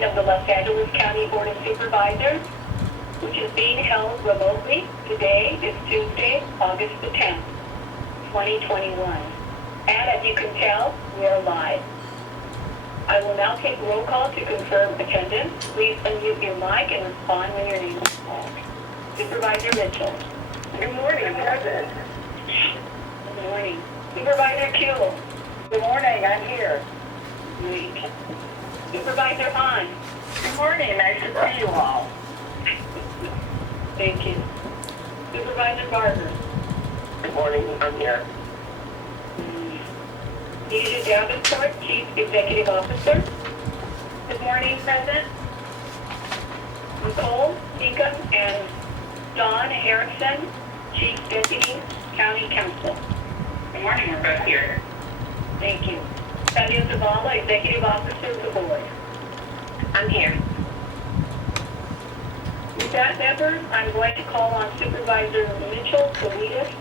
meeting of the Los Angeles County Board of Supervisors, which is being held remotely. Today is Tuesday, August the 10th, 2021. And as you can tell, we are live. I will now take roll call to confirm attendance. Please unmute your mic and respond when your name is called. Supervisor Mitchell. Good morning, I'm present. Good morning. Supervisor Kuehl. Good morning, I'm here. Great. Supervisor Hahn. Good morning, nice to see you all. Thank you. Supervisor Barber. Good morning, I'm here. Deidre Davenport, Chief Executive Officer. Good morning, President. Nicole Pinkham and Dawn Harrison, Chief Deputy County Counsel. Good morning, we're both here. Thank you. Tanya Zavala, Executive Officer of the Board. I'm here. With that, members, I'm going to call on Supervisor Mitchell to lead us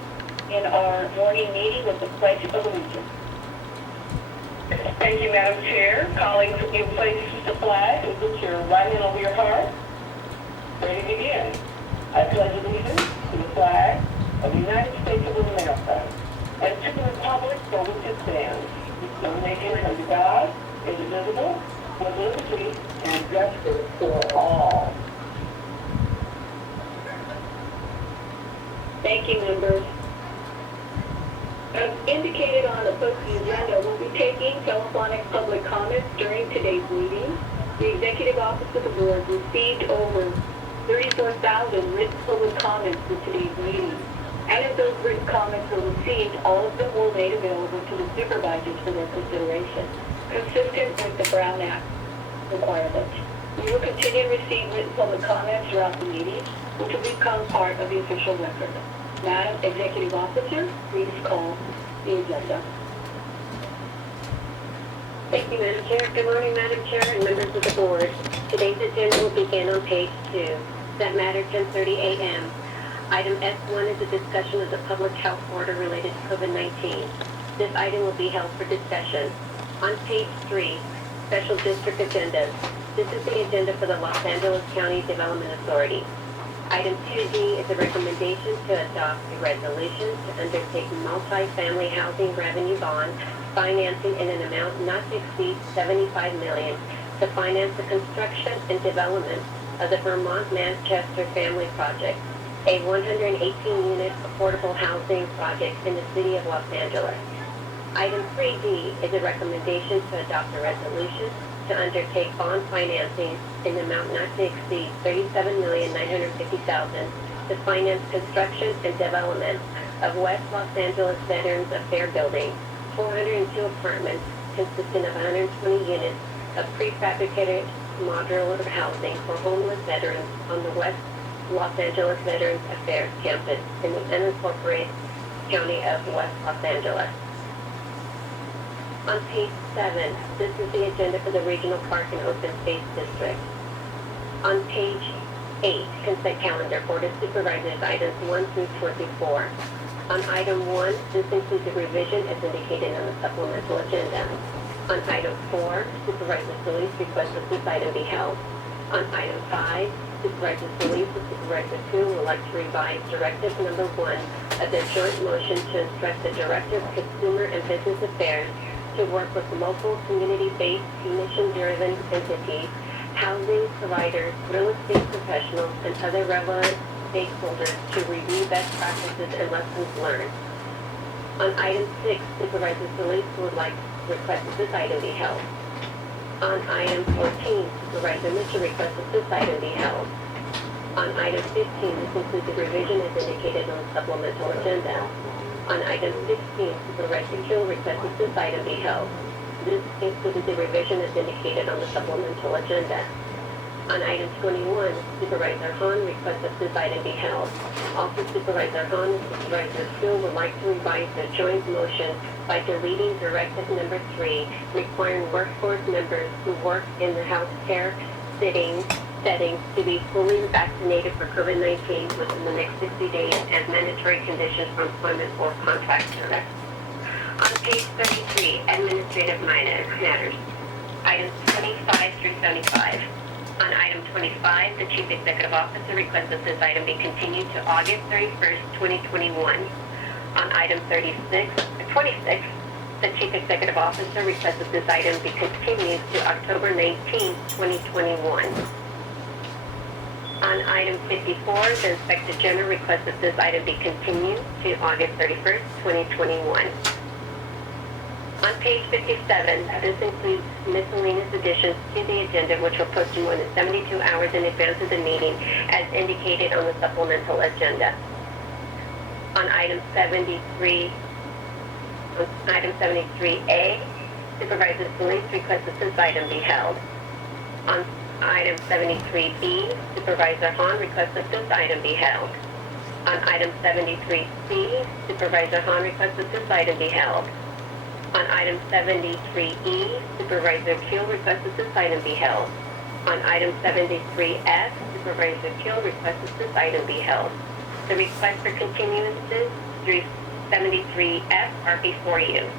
in our morning meeting with the Pledge of Allegiance. Thank you, Madam Chair. Colleagues, if you place the flag and put your right hand over your heart. Ready to begin. I pledge allegiance to the flag of the United States of America and to the republic for which it stands, one nation under God, indivisible, with liberty and justice for all. Thank you, members. As indicated on the posted agenda, we'll be taking telephonic public comments during today's meeting. The Executive Office of the Board received over 34,000 written public comments for today's meeting. And as those written comments were received, all of them were made available to the supervisors for their consideration, consistent with the Brown Act requirements. We will continue to receive written public comments throughout the meeting, which will become part of the official record. Madam Executive Officer, please call the agenda. Thank you, Madam Chair. Good morning, Madam Chair and members of the Board. Today's agenda will begin on page 2. That matter, 10:30 a.m. Item S1 is a discussion of the public health order related to COVID-19. This item will be held for discussion. On page 3, special district agendas. This is the agenda for the Los Angeles County Development Authority. Item 2D is a recommendation to adopt a resolution to undertake multi-family housing revenue bond financing in an amount not to exceed $75 million to finance the construction and development of the Vermont Manchester Family Project, a 118-unit affordable housing project in the city of Los Angeles. Item 3D is a recommendation to adopt a resolution to undertake bond financing in the amount not to exceed $37,950,000 to finance construction and development of West Los Angeles Veterans Affairs Building, 402 apartments consisting of 120 units of prefabricated modular housing for homeless veterans on the West Los Angeles Veterans Affairs campus in the unincorporated county of West Los Angeles. On page 7, this is the agenda for the Regional Park and Open Space District. On page 8, consent calendar, Board of Supervisors, items 1 through 24. On item 1, this includes a revision as indicated on the supplemental agenda. On item 4, Supervisor Solis requests that this item be held. On item 5, Supervisor Solis and Supervisor Kuhn would like to revise Directive Number 1 of the joint motion to instruct the Director of Consumer and Business Affairs to work with local community-based commission-driven entities, housing providers, real estate professionals, and other relevant stakeholders to review best practices and lessons learned. On item 6, Supervisor Solis would like to request that this item be held. On item 14, Supervisor Mitchell requests that this item be held. On item 15, this includes a revision as indicated on the supplemental agenda. On item 16, Supervisor Kuehl requests that this item be held. This includes a revision as indicated on the supplemental agenda. On item 21, Supervisor Hahn requests that this item be held. Also, Supervisor Hahn and Supervisor Kuehl would like to revise the joint motion by deleting Directive Number 3, requiring workforce members who work in the healthcare settings to be fully vaccinated for COVID-19 within the next 60 days as mandatory conditions for employment or contract service. On page 33, administrative matters. Items 25 through 75. On item 25, the Chief Executive Officer requests that this item be continued to August 31st, 2021. On item 26, the Chief Executive Officer requests that this item be continued to October 19th, 2021. On item 54, the Inspector General requests that this item be continued to August 31st, 2021. On page 57, this includes miscellaneous additions to the agenda which were posted more than 72 hours in advance of the meeting as indicated on the supplemental agenda. On item 73A, Supervisor Solis requests that this item be held. On item 73B, Supervisor Hahn requests that this item be held. On item 73C, Supervisor Hahn requests that this item be held. On item 73E, Supervisor Kuehl requests that this item be held. On item 73F, Supervisor Kuehl requests that this item be held. The request for continuances through 73F are before you.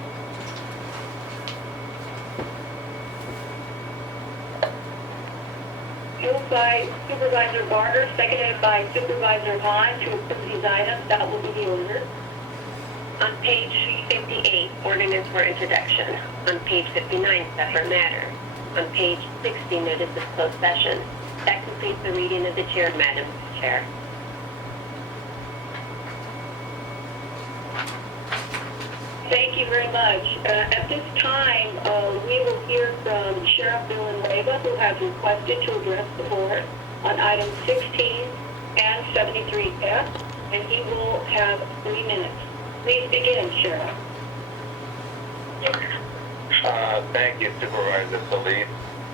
Moved by Supervisor Barger, seconded by Supervisor Hahn to approve these items. That will be the order. On page 58, ordinance for introduction. On page 59, separate matter. On page 60, notice of closed session. That completes the reading of the chair, Madam Chair. Thank you very much. At this time, we will hear from Sheriff Villanueva, who has requested to address the board on items 16 and 73F, and he will have 3 minutes. Please begin, Sheriff. Thank you, Supervisor Solis.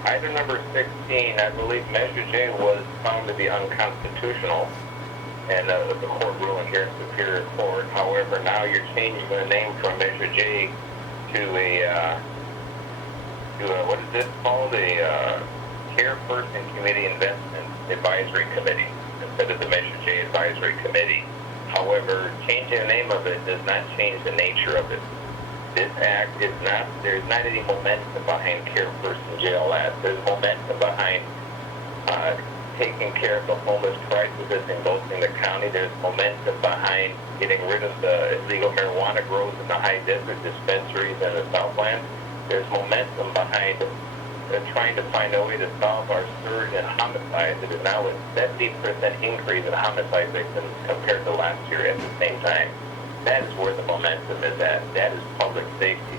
Item number 16, I believe Measure J was found to be unconstitutional, and the court ruling here in Superior Court. However, now you're changing the name from Measure J to a what is this called? A Care Person Committee Investment Advisory Committee instead of the Measure J Advisory Committee. However, changing the name of it does not change the nature of it. This act is not, there's not any momentum behind Care Person JLS. There's momentum behind taking care of the homeless crisis that's engulfing the county. There's momentum behind getting rid of the illegal marijuana grows in the high desert dispensaries in the Southland. There's momentum behind trying to find a way to solve our surge in homicides. It is now a 70% increase in homicide victims compared to last year at the same time. That is where the momentum is at. That is public safety.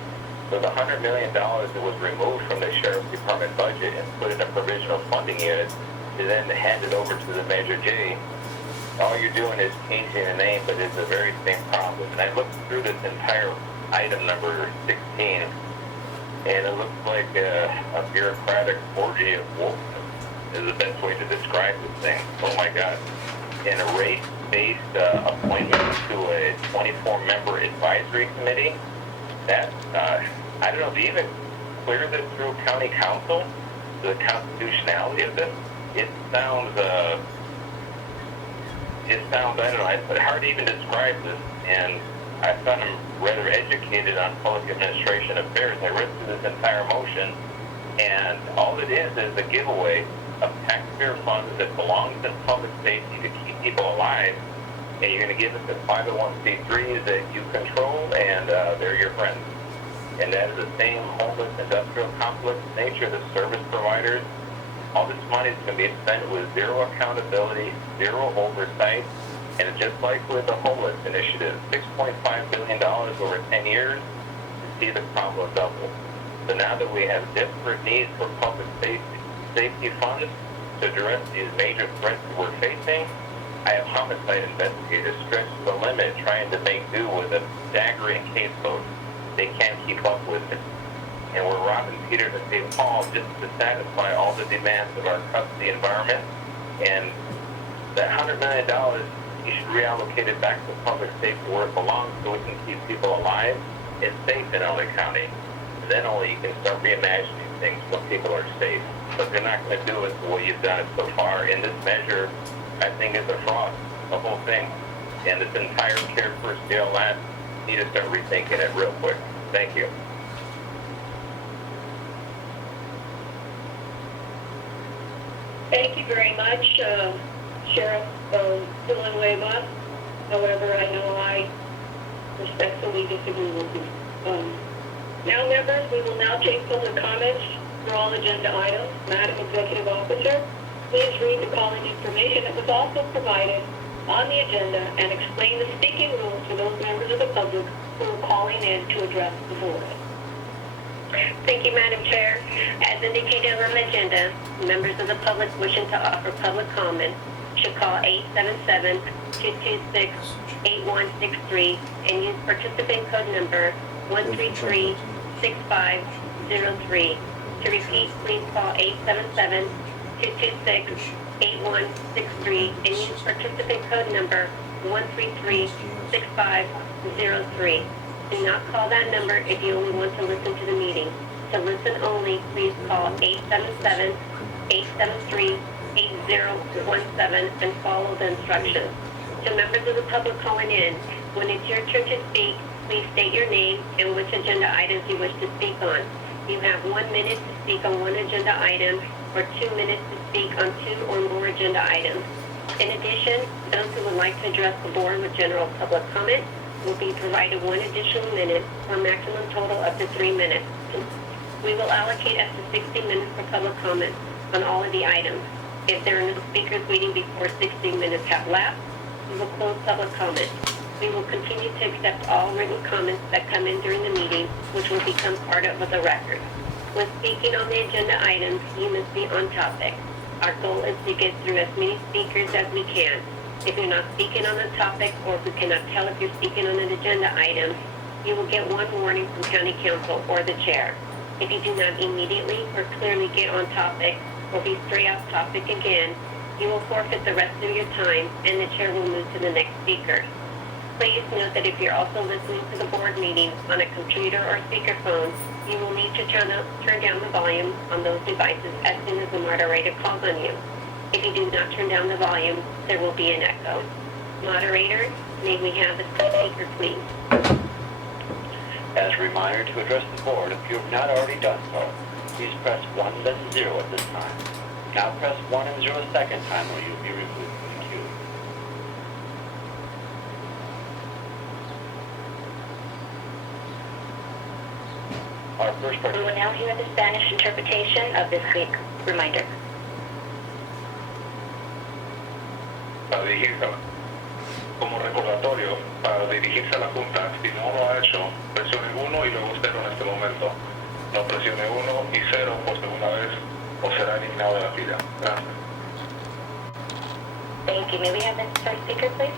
So the $100 million that was removed from the Sheriff's Department budget and put in a provisional funding unit to then hand it over to the Measure J, all you're doing is changing the name, but it's the very same problem. And I looked through this entire item number 16, and it looks like a bureaucratic orgy of wokeness is the best way to describe this thing. Oh my God. In a race-based appointment to a 24-member advisory committee, that, I don't know, do you even clear this through county council, the constitutionality of this? It sounds, I don't know, it's hard to even describe this, and I thought I'm rather educated on public administration affairs. I read through this entire motion, and all it is a giveaway of taxpayer funds that belongs in public safety to keep people alive, and you're going to give it to 501c3s that you control, and they're your friends. And that is the same homeless industrial complex nature, the service providers. All this money is going to be spent with zero accountability, zero oversight, and just like with the homeless initiative, $6.5 billion over 10 years to see the problem double. So now that we have desperate needs for public safety funds to address these major threats that we're facing, I have homicide investigators stretched to the limit trying to make do with a staggering caseload. They can't keep up with it. And we're robbing Peter to St. Paul just to satisfy all the demands of our custody environment. And that $100 million, you should reallocate it back to public safety where it belongs so we can keep people alive and safe in LA County. And then only you can start reimagining things when people are safe. But they're not going to do it the way you've done it so far. And this measure, I think, is a fraud, the whole thing. And this entire Care First jail lab need to start rethinking it real quick. Thank you. Thank you very much, Sheriff Villanueva. However, I know I respectfully disagree with you. Now, members, we will now take public comments for all agenda items. Madam Executive Officer, please read the calling information that was also provided on the agenda and explain the speaking rules for those members of the public who are calling in to address the board. Thank you, Madam Chair. As indicated on the agenda, members of the public wishing to offer public comment should call 877-226-8163 and use participant code number 133-6503. To repeat, please call 877-226-8163 and use participant code number 133-6503. Do not call that number if you only want to listen to the meeting. To listen only, please call 877-873-8017 and follow the instructions. To members of the public calling in, when it's your turn to speak, please state your name and which agenda items you wish to speak on. You have 1 minute to speak on one agenda item or 2 minutes to speak on 2 or more agenda items. In addition, those who would like to address the board with general public comment will be provided 1 additional minute for a maximum total up to 3 minutes. We will allocate up to 60 minutes for public comment on all of the items. If there are no speakers waiting before 60 minutes have lapsed, we will close public comment. We will continue to accept all written comments that come in during the meeting, which will become part of the record. When speaking on the agenda items, you must be on topic. Our goal is to get through as many speakers as we can. If you're not speaking on the topic, or if we cannot tell if you're speaking on an agenda item, you will get 1 warning from County Council or the Chair. If you do not immediately or clearly get on topic, or be straight off topic again, you will forfeit the rest of your time, and the Chair will move to the next speaker. Please note that if you're also listening to the board meeting on a computer or speakerphone, you will need to turn down the volume on those devices as soon as the moderator calls on you. If you do not turn down the volume, there will be an echo. Moderator, may we have the speaker, please? As a reminder to address the board, if you have not already done so, please press 1 then 0 at this time. Now press 1 and 0 a second time or you will be removed from the queue. Our first We will now hear the Spanish interpretation of this week's reminder. Para dirigirse como recordatorio, para dirigirse a la Junta, si no lo ha hecho, presione 1 y luego 0 en este momento. No presione 1 y 0 por segunda vez o será eliminado de la fila. Gracias. Thank you. May we have the first speaker, please?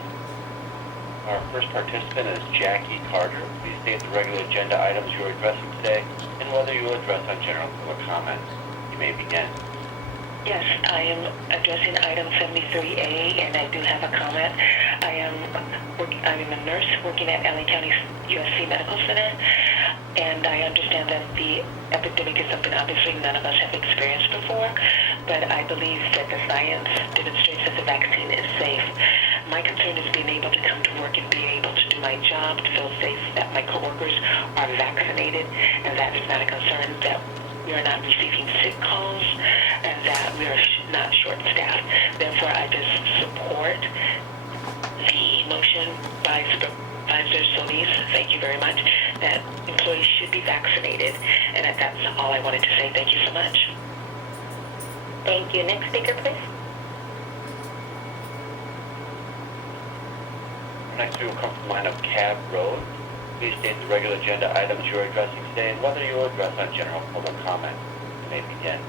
Our first participant is Jackie Carter. Please state the regular agenda items you are addressing today and whether you will address on general public comment. You may begin. Yes, I am addressing item 73A, and I do have a comment. I'm a nurse working at LA County USC Medical Center, and I understand that the epidemic is something obviously none of us have experienced before, but I believe that the science demonstrates that the vaccine is safe. My concern is being able to come to work and be able to do my job, to feel safe that my coworkers are vaccinated, and that is not a concern, that we are not receiving sick calls, and that we are not short-staffed. Therefore, I just support the motion by Supervisor Solis, thank you very much, that employees should be vaccinated, and that's all I wanted to say. Thank you so much. Thank you. Next speaker, please. Next we will come from the line of Cab Road. Please state the regular agenda items you are addressing today and whether you will address on general public comment. You may begin.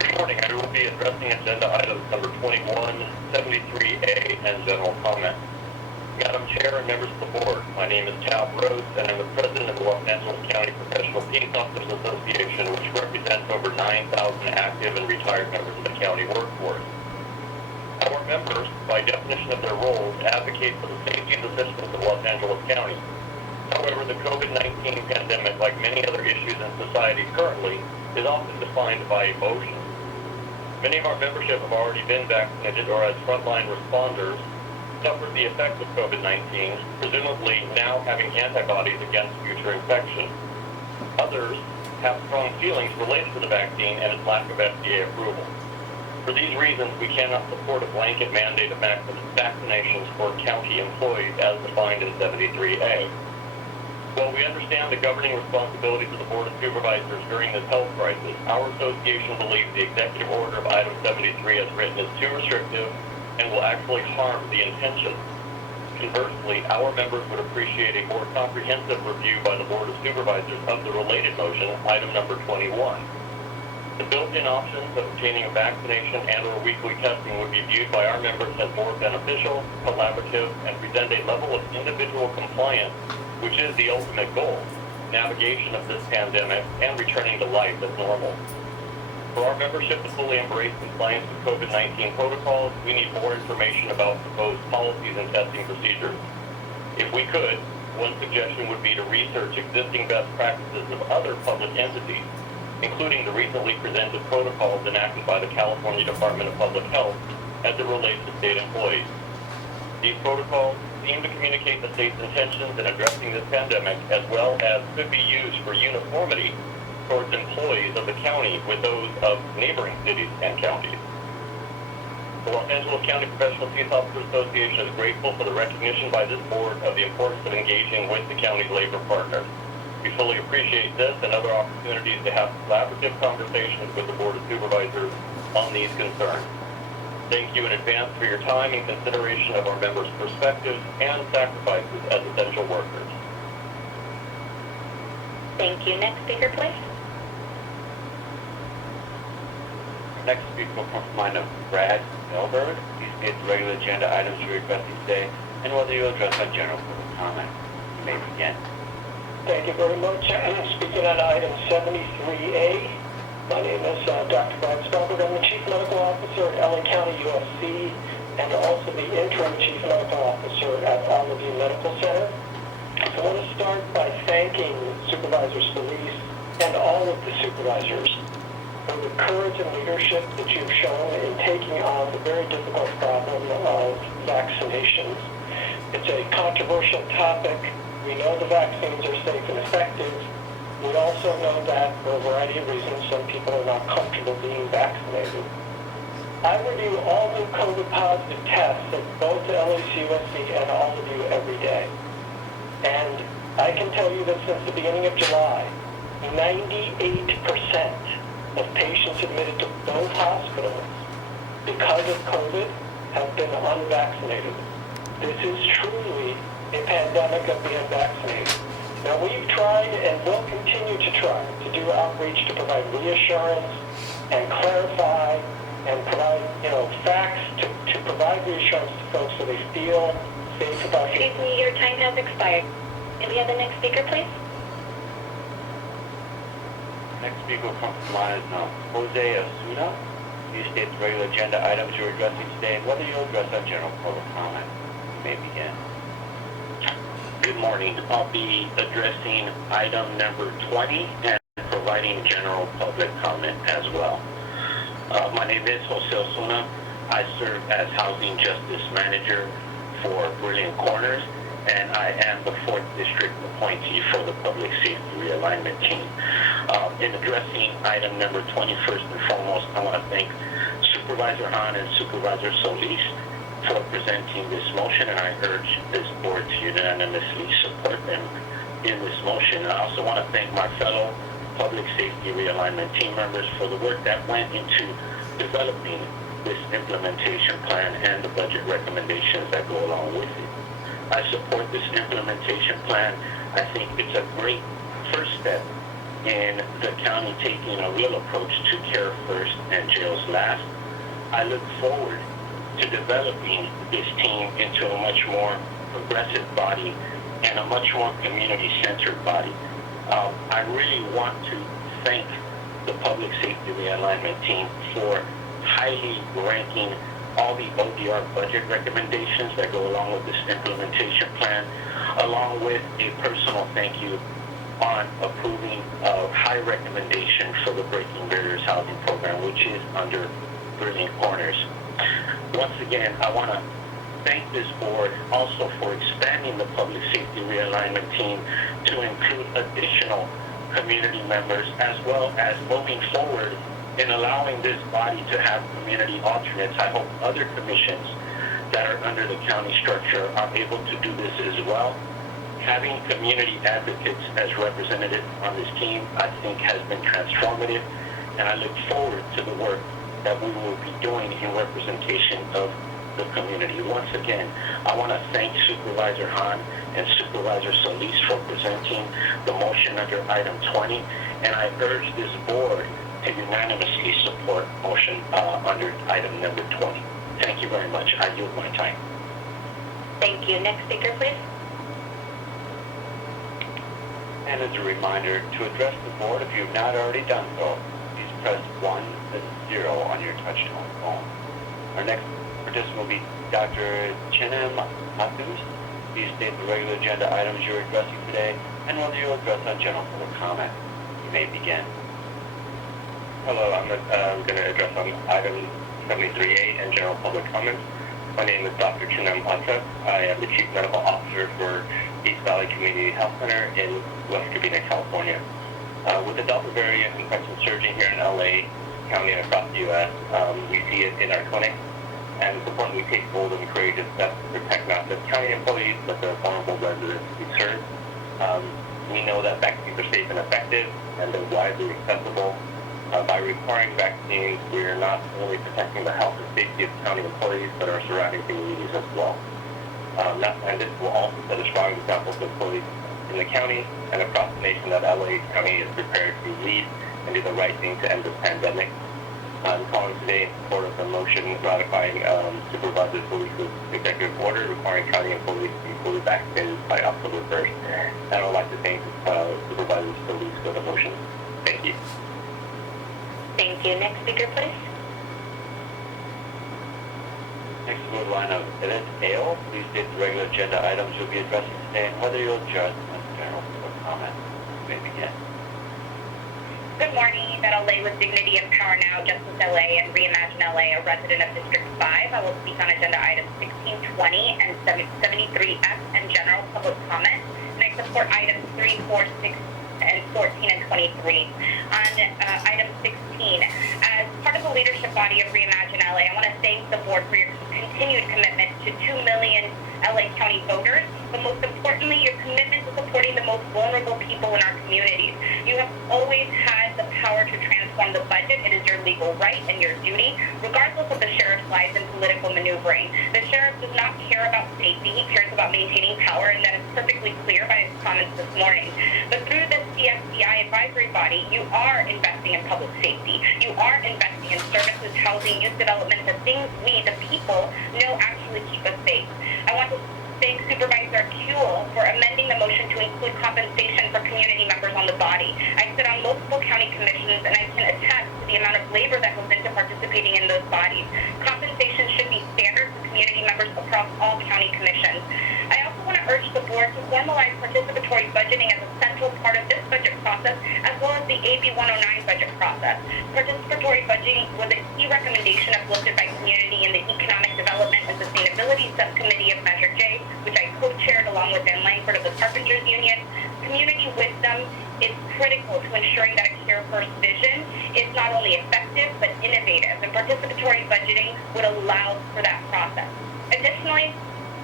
Good morning. I will be addressing agenda items number 21, 73A, and general comment. Madam Chair and members of the board, my name is Cal Rhodes, and I'm the president of the Los Angeles County Professional Peace Officers Association, which represents over 9,000 active and retired members of the county workforce. Our members, by definition of their roles, advocate for the safety and the citizens of Los Angeles County. However, the COVID-19 pandemic, like many other issues in society currently, is often defined by emotion. Many of our membership have already been vaccinated or as frontline responders suffered the effects of COVID-19, presumably now having antibodies against future infection. Others have strong feelings related to the vaccine and its lack of FDA approval. For these reasons, we cannot support a blanket mandate of vaccinations for county employees as defined in 73A. While we understand the governing responsibilities of the Board of Supervisors during this health crisis, our association believes the executive order of item 73 as written is too restrictive and will actually harm the intention. Conversely, our members would appreciate a more comprehensive review by the Board of Supervisors of the related motion, item number 21. The built-in options of obtaining a vaccination and/or weekly testing would be viewed by our members as more beneficial, collaborative, and present a level of individual compliance, which is the ultimate goal, navigation of this pandemic and returning to life as normal. For our membership to fully embrace compliance with COVID-19 protocols, we need more information about proposed policies and testing procedures. If we could, one suggestion would be to research existing best practices of other public entities, including the recently presented protocols enacted by the California Department of Public Health as it relates to state employees. These protocols seem to communicate the state's intentions in addressing this pandemic, as well as could be used for uniformity towards employees of the county with those of neighboring cities and counties. The Los Angeles County Professional Peace Officers Association is grateful for the recognition by this board of the importance of engaging with the county's labor partners. We fully appreciate this and other opportunities to have collaborative conversations with the Board of Supervisors on these concerns. Thank you in advance for your time and consideration of our members' perspectives and sacrifices as essential workers. Thank you. Next speaker, please. Next speaker will come from line of Brad Melberg. Please state the regular agenda items you're addressing today and whether you'll address on general public comment. You may begin. Thank you very much. I'm speaking on item 73A. My name is Dr. Brad Spelberg. I'm the Chief Medical Officer at LA County USC and also the Interim Chief Medical Officer at Allevue Medical Center. I want to start by thanking Supervisor Solis and all of the supervisors for the courage and leadership that you've shown in taking on the very difficult problem of vaccinations. It's a controversial topic. We know the vaccines are safe and effective. We also know that for a variety of reasons, some people are not comfortable being vaccinated. I review all new COVID positive tests at both LACUSC and Allevue every day. And I can tell you that since the beginning of July, 98% of patients admitted to both hospitals because of COVID have been unvaccinated. This is truly a pandemic of the unvaccinated. Now, we've tried and will continue to try to do outreach to provide reassurance and clarify and provide, facts to provide reassurance to folks so they feel safe about it. Excuse me, your time has expired. Can we have the next speaker, please? Next speaker will come from line of Jose Osuna. Please state the regular agenda items you're addressing today and whether you'll address on general public comment. You may begin. Good morning. I'll be addressing item number 20 and providing general public comment as well. My name is Jose Osuna. I serve as Housing Justice Manager for Brilliant Corners, and I am the 4th District appointee for the Public Safety Realignment Team. In addressing item number 20, first and foremost, I want to thank Supervisor Hahn and Supervisor Solis for presenting this motion, and I urge this board to unanimously support them in this motion. I also want to thank my fellow Public Safety Realignment Team members for the work that went into developing this implementation plan and the budget recommendations that go along with it. I support this implementation plan. I think it's a great first step in the county taking a real approach to care first and jails last. I look forward to developing this team into a much more progressive body and a much more community-centered body. I really want to thank the Public Safety Realignment Team for highly ranking all the ODR budget recommendations that go along with this implementation plan, along with a personal thank you on approving a high recommendation for the Breaking Barriers Housing Program, which is under Brilliant Corners. Once again, I want to thank this board also for expanding the Public Safety Realignment Team to include additional community members, as well as moving forward In allowing this body to have community alternates, I hope other commissions that are under the county structure are able to do this as well. Having community advocates as representatives on this team, I think, has been transformative, and I look forward to the work that we will be doing in representation of the community. Once again, I want to thank Supervisor Hahn and Supervisor Solis for presenting the motion under item 20, and I urge this board to unanimously support motion under item number 20. Thank you very much. I yield my time. Thank you. Next speaker, please. And as a reminder, to address the board, if you have not already done so, please press 1 then 0 on your touch-tone phone. Our next participant will be Dr. Jami Wheeler. Please state the regular agenda items you're addressing today and whether you'll address on general public comment. You may begin. Hello, I'm going to address on item 73A and general public comments. My name is Dr. Jami Wheeler. I am the Chief Medical Officer for East Valley Community Health Center in West Covina, California. With the Delta variant infection surging here in LA County and across the U.S., we see it in our clinics, and it's important we take bold and courageous steps to protect not just county employees, but the vulnerable residents we serve. We know that vaccines are safe and effective, and they're widely accessible. By requiring vaccines, we are not only protecting the health and safety of county employees, but our surrounding communities as well. And this will also set a strong example to employees in the county and across the nation that LA County is prepared to lead and do the right thing to end this pandemic. I'm calling today in support of the motion ratifying Supervisor Solis' executive order requiring county employees to be fully vaccinated by October 1st. And I would like to thank Supervisor Solis for the motion. Thank you. Thank you. Next speaker, please. Next we'll go to the line of Edsel. Please state the regular agenda items you'll be addressing today and whether you'll address on general public comment. You may begin. Good morning, Yvette LA with Dignity Empower Now, Justice LA, and Reimagine LA, a resident of District 5. I will speak on agenda items 16, 20, and 73F and general public comment. And I support items 3, 4, 6, and 14 and 23. On item 16, as part of the leadership body of Reimagine LA, I want to thank the board for your continued commitment to 2 million LA County voters, but most importantly, your commitment to supporting the most vulnerable people in our communities. You have always had the power to transform the budget. It is your legal right and your duty, regardless of the sheriff's lies and political maneuvering. The sheriff does not care about safety. He cares about maintaining power, and that is perfectly clear by his comments this morning. But through the CSCI advisory body, you are investing in public safety. You are investing in services, housing, youth development, the things we, the people, know actually keep us safe. I want to thank Supervisor Kuehl for amending the motion to include compensation for community members on the body. I sit on multiple county commissions, and I can attest to the amount of labor that goes into participating in those bodies. Compensation should be standard for community members across all county commissions. I also want to urge the board to formalize participatory budgeting as a central part of this budget process, as well as the AB 109 budget process. Participatory budgeting was a key recommendation uplifted by community in the Economic Development and Sustainability Subcommittee of Measure J, which I co-chaired along with Dan Langford of the Carpenters Union. Community wisdom is critical to ensuring that a Care First vision is not only effective but innovative, and participatory budgeting would allow for that process. Additionally,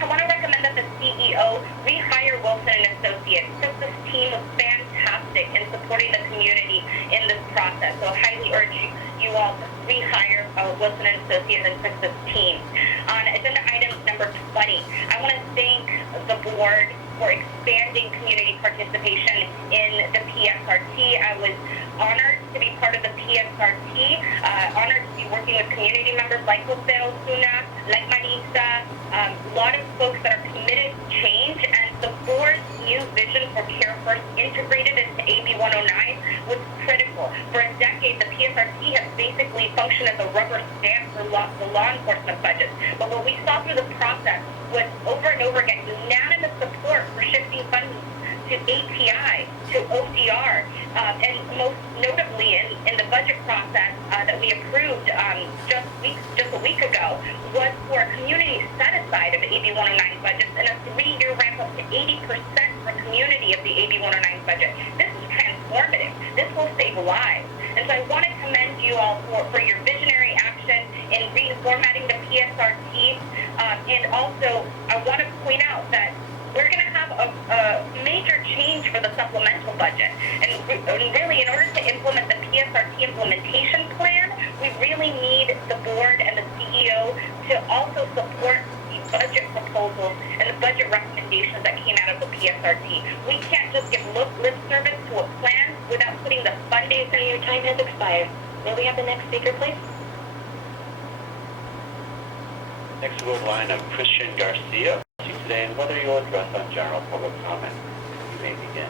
I want to recommend that the CEO rehire Wilson & Associates, since this team was fantastic in supporting the community in this process. So I highly urge you all to rehire Wilson & Associates and Chris's team. On agenda item number 20, I want to thank the board for expanding community participation in the PSRT. I was honored to be part of the PSRT, honored to be working with community members like Jose Osuna, like Marisa, a lot of folks that are committed to change, and the board's new vision for Care First integrated into AB 109 was critical. For a decade, the PSRT has basically functioned as a rubber stamp for the law enforcement budgets. But what we saw through the process was over and over again unanimous support for shifting funding to ATI, to ODR, and most notably in the budget process that we approved just a week ago was for a community set-aside of the AB 109 budgets and a 3-year ramp-up to 80% for community of the AB 109 budget. This is transformative. This will save lives. And so I want to commend you all for your visionary action in reformatting the PSRT. And also, I want to point out that we're going to have a major change for the supplemental budget. And really, in order to implement the PSRT implementation plan, we really need the board and the CEO to also support the budget proposals and the budget recommendations that came out of the PSRT. We can't just give lip service to a plan without putting the funding. So your time has expired. May we have the next speaker, please? Next we'll go to the line of Christian Garcia today, and whether you'll address on general public comment. You may begin.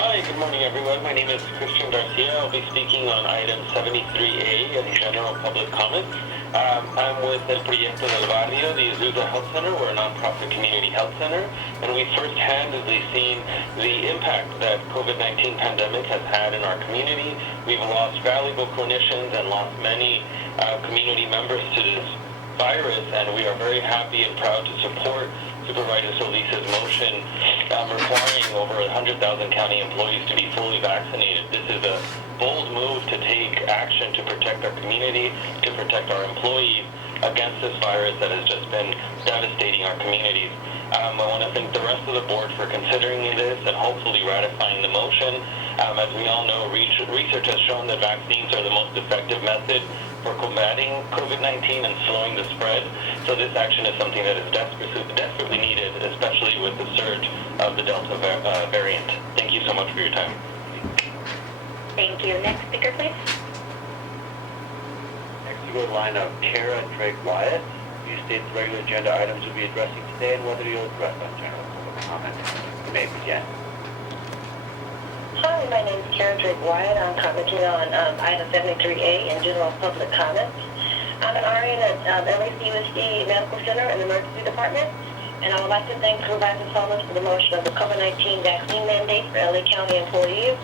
Hi, good morning everyone. My name is Christian Garcia. I'll be speaking on item 73A in general public comments. I'm with El Proyecto del Barrio, the Azusa Health Center. We're a nonprofit community health center, and we've first-handedly seen the impact that COVID-19 pandemic has had in our community. We've lost valuable clinicians and lost many community members to this virus, and we are very happy and proud to support Supervisor Solis's motion requiring over 100,000 county employees to be fully vaccinated. This is a bold move to take action to protect our community, to protect our employees against this virus that has just been devastating our communities. I want to thank the rest of the board for considering this and hopefully ratifying the motion. As we all know, research has shown that vaccines are the most effective method for combating COVID-19 and slowing the spread. So this action is something that is desperately needed, especially with the surge of the Delta variant. Thank you so much for your time. Thank you. Next speaker, please. Next we go to the line of Kara Drake Wyatt. You state the regular agenda items you'll be addressing today and whether you'll address on general public comment. You may begin. Hi, my name is Karen Drake Wyatt. I'm commenting on item 73A in general public comments. I'm an RN at LACUSD Medical Center in the Emergency Department, and I would like to thank Supervisor Solis for the motion of the COVID-19 vaccine mandate for LA County employees.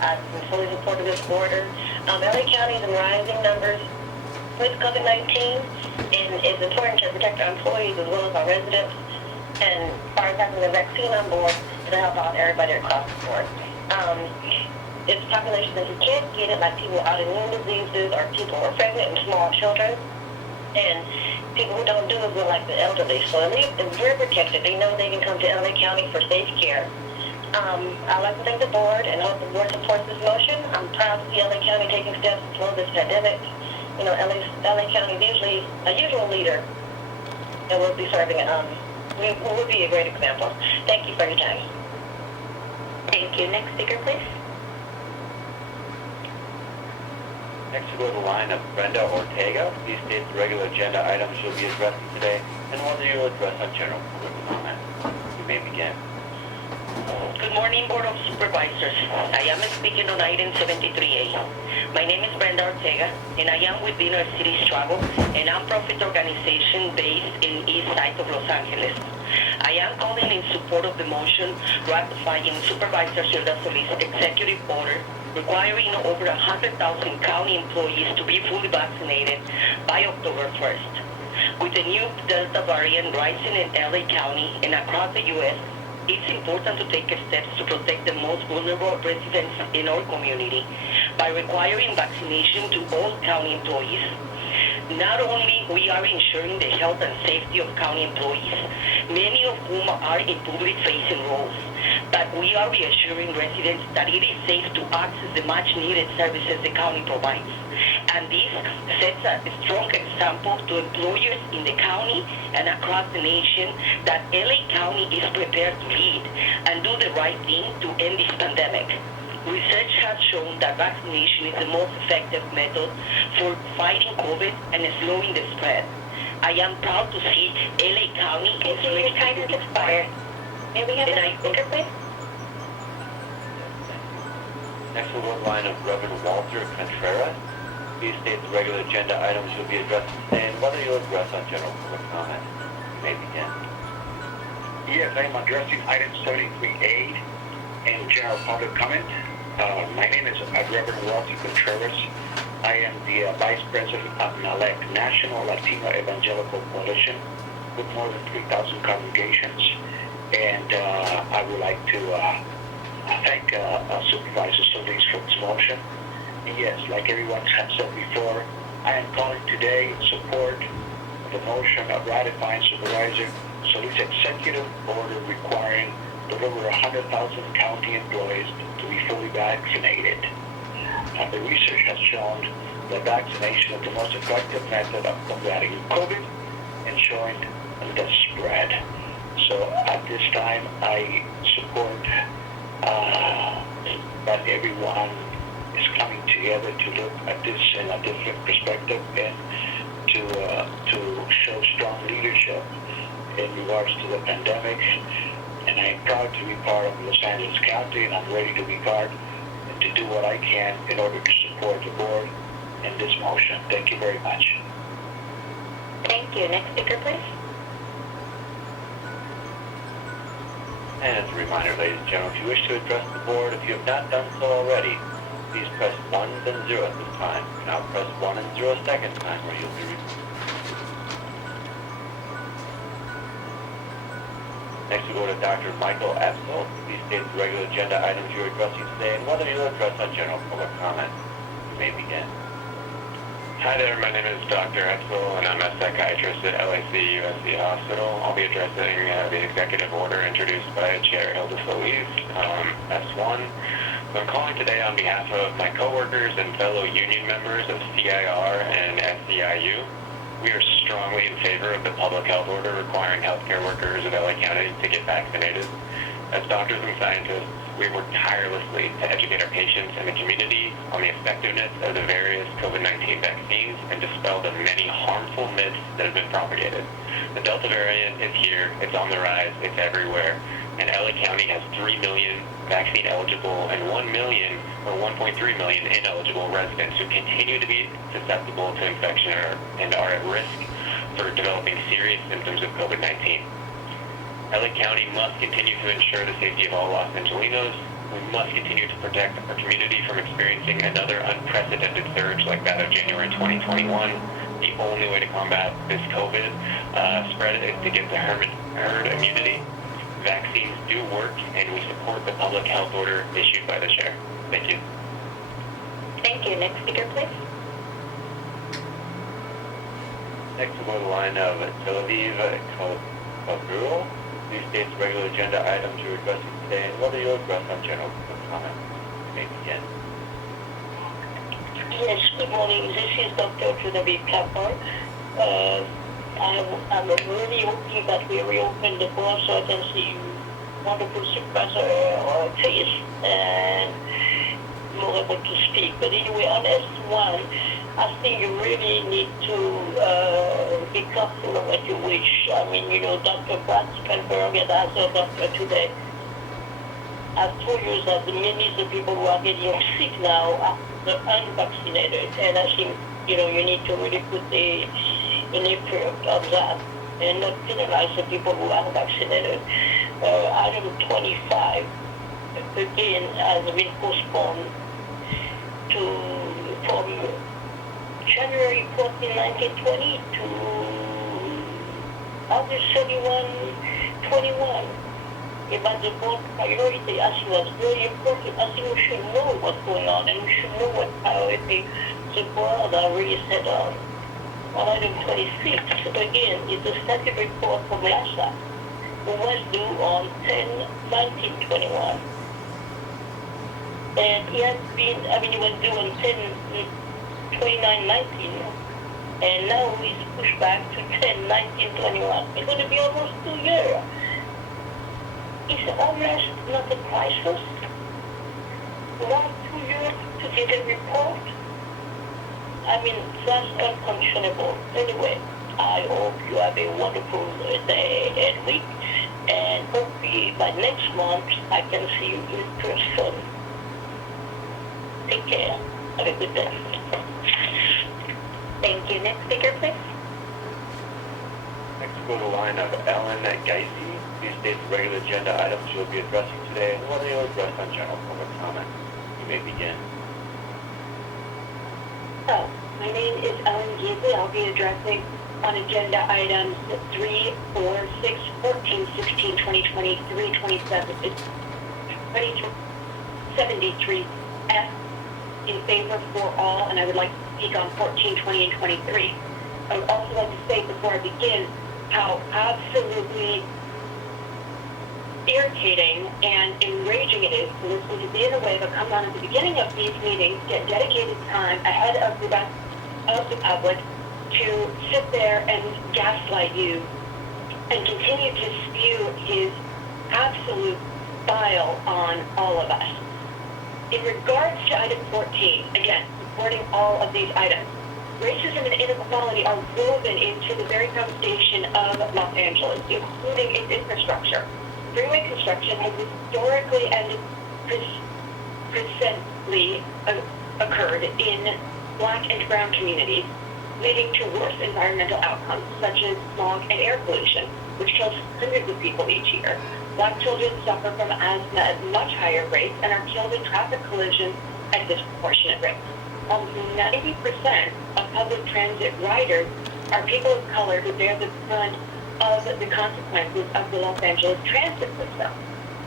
I'm fully supportive of this order. LA County is in rising numbers with COVID-19, and it's important to protect our employees as well as our residents, and as far as having the vaccine on board, it'll help out everybody across the board. It's populations that who can't get it, like people with autoimmune diseases or people who are pregnant and small children, and people who don't do as well, like the elderly. So at least if we're protected, they know they can come to LA County for safe care. I'd like to thank the board and hope the board supports this motion. I'm proud to see LA County taking steps to slow this pandemic. You know, LA County is usually a usual leader, and we'll be serving we will be a great example. Thank you for your time. Thank you. Next speaker, please. Next we go to the line of Brenda Ortega. Please state the regular agenda items you'll be addressing today and whether you'll address on general public comment. You may begin. Good morning, Board of Supervisors. I am speaking on item 73A. My name is Brenda Ortega, and I am with Inner City Struggle, a nonprofit organization based in East Side of Los Angeles. I am calling in support of the motion ratifying Supervisor Hilda Solis' executive order requiring over 100,000 county employees to be fully vaccinated by October 1st. With the new Delta variant rising in LA County and across the U.S., it's important to take steps to protect the most vulnerable residents in our community by requiring vaccination to all county employees. Not only we are ensuring the health and safety of county employees, many of whom are in public-facing roles, but we are reassuring residents that it is safe to access the much-needed services the county provides. And this sets a strong example to employers in the county and across the nation that LA County is prepared to lead and do the right thing to end this pandemic. Research has shown that vaccination is the most effective method for fighting COVID and slowing the spread. I am proud to see LA County is ready Your time has expired. May we have the next speaker, please? Next we'll go to the line of Reverend Walter Contrero. Please state the regular agenda items you'll be addressing today and whether you'll address on general public comment. You may begin. Yes, I am addressing item 73A in general public comment. My name is Reverend Walter Contreras. I am the Vice President of NALEC, National Latino Evangelical Coalition, with more than 3,000 congregations. And I would like to thank Supervisor Solis for this motion. Yes, like everyone has said before, I am calling today in support of the motion of ratifying Supervisor Salute's executive order requiring that over 100,000 county employees to be fully vaccinated. The research has shown that vaccination is the most effective method of combating COVID and showing the spread. So at this time, I support that everyone is coming together to look at this in a different perspective and to show strong leadership in regards to the pandemic. And I'm proud to be part of Los Angeles County, and I'm ready to be part and to do what I can in order to support the board in this motion. Thank you very much. Thank you. Next speaker, please. And as a reminder, ladies and gentlemen, if you wish to address the board, if you have not done so already, please press 1 then 0 at this time. Now press 1 and 0 a second time where you'll be Next we go to Dr. Michael Edsel. Please state the regular agenda items you're addressing today and whether you'll address on general public comment. You may begin. Hi there, my name is Dr. Edsel, and I'm a psychiatrist at LAC USC Hospital. I'll be addressing the executive order introduced by Chair Hilda Solis, S1. So I'm calling today on behalf of my coworkers and fellow union members of CIR and SEIU. We are strongly in favor of the public health order requiring healthcare workers of LA County to get vaccinated. As doctors and scientists, we work tirelessly to educate our patients and the community on the effectiveness of the various COVID-19 vaccines and dispel the many harmful myths that have been propagated. The Delta variant is here, it's on the rise, it's everywhere, and LA County has 3 million vaccine eligible and 1 million or 1.3 million ineligible residents who continue to be susceptible to infection and are at risk for developing serious symptoms of COVID-19. LA County must continue to ensure the safety of all Los Angelinos. We must continue to protect our community from experiencing another unprecedented surge like that of January 2021. The only way to combat this COVID spread is to get the herd immunity. Vaccines do work, and we support the public health order issued by the chair. Thank you. Thank you. Next speaker, please. Next we'll go to the line of Tel Aviv Contrero. Please state the regular agenda items you're addressing today and whether you'll address on general comment. You may begin. Yes, good morning. This is Dr. Genevieve Clapper. I'm really hoping that we reopen the board so I can see wonderful supervisor face and more able to speak. But anyway, on S1, I think you really need to be careful of what you wish. I mean, you know, Dr. Brad Spenberg and other doctor today, I've told you that many of the people who are getting sick now are the unvaccinated. And I think, you know, you need to really put an effort of that and not penalize the people who are vaccinated. Item 25, again, has been postponed from January 14, 1920 to August 31, 21. About the board priority, I think that's very important. I think we should know what's going on and we should know what priority the board are really set on. On item 26, again, is the status report from LASA, who was due on 10/19/21. And he has been, I mean, he was due on 10/29/19, and now he's pushed back to 10/19/21. It's going to be almost 2 years. Is almost not a crisis? Why 2 years to get a report? I mean, that's unconscionable. Anyway, I hope you have a wonderful day and week, and hopefully by next month I can see you in person. Take care. Have a good day. Thank you. Next speaker, please. Next we'll go to the line of Ellen Geisy. Please state the regular agenda items you'll be addressing today and whether you'll address on general public comment. You may begin. So, my name is Ellen Geisy. I'll be addressing on agenda items 3, 4, 6, 14, 16, 20, 23, 27, 73, F, in favor for all, and I would like to speak on 14, 20, and 23. I would also like to say before I begin how absolutely irritating and enraging it is to listen to Villanueva come on at the beginning of these meetings, get dedicated time ahead of the rest of the public to sit there and gaslight you and continue to spew his absolute bile on all of us. In regards to item 14, again, supporting all of these items, racism and inequality are woven into the very foundation of Los Angeles, including its infrastructure. Freeway construction has historically and presently occurred in Black and brown communities, leading to worse environmental outcomes such as smog and air pollution, which kills hundreds of people each year. Black children suffer from asthma at much higher rates and are killed in traffic collisions at disproportionate rates. Almost 90% of public transit riders are people of color who bear the brunt of the consequences of the Los Angeles transit system.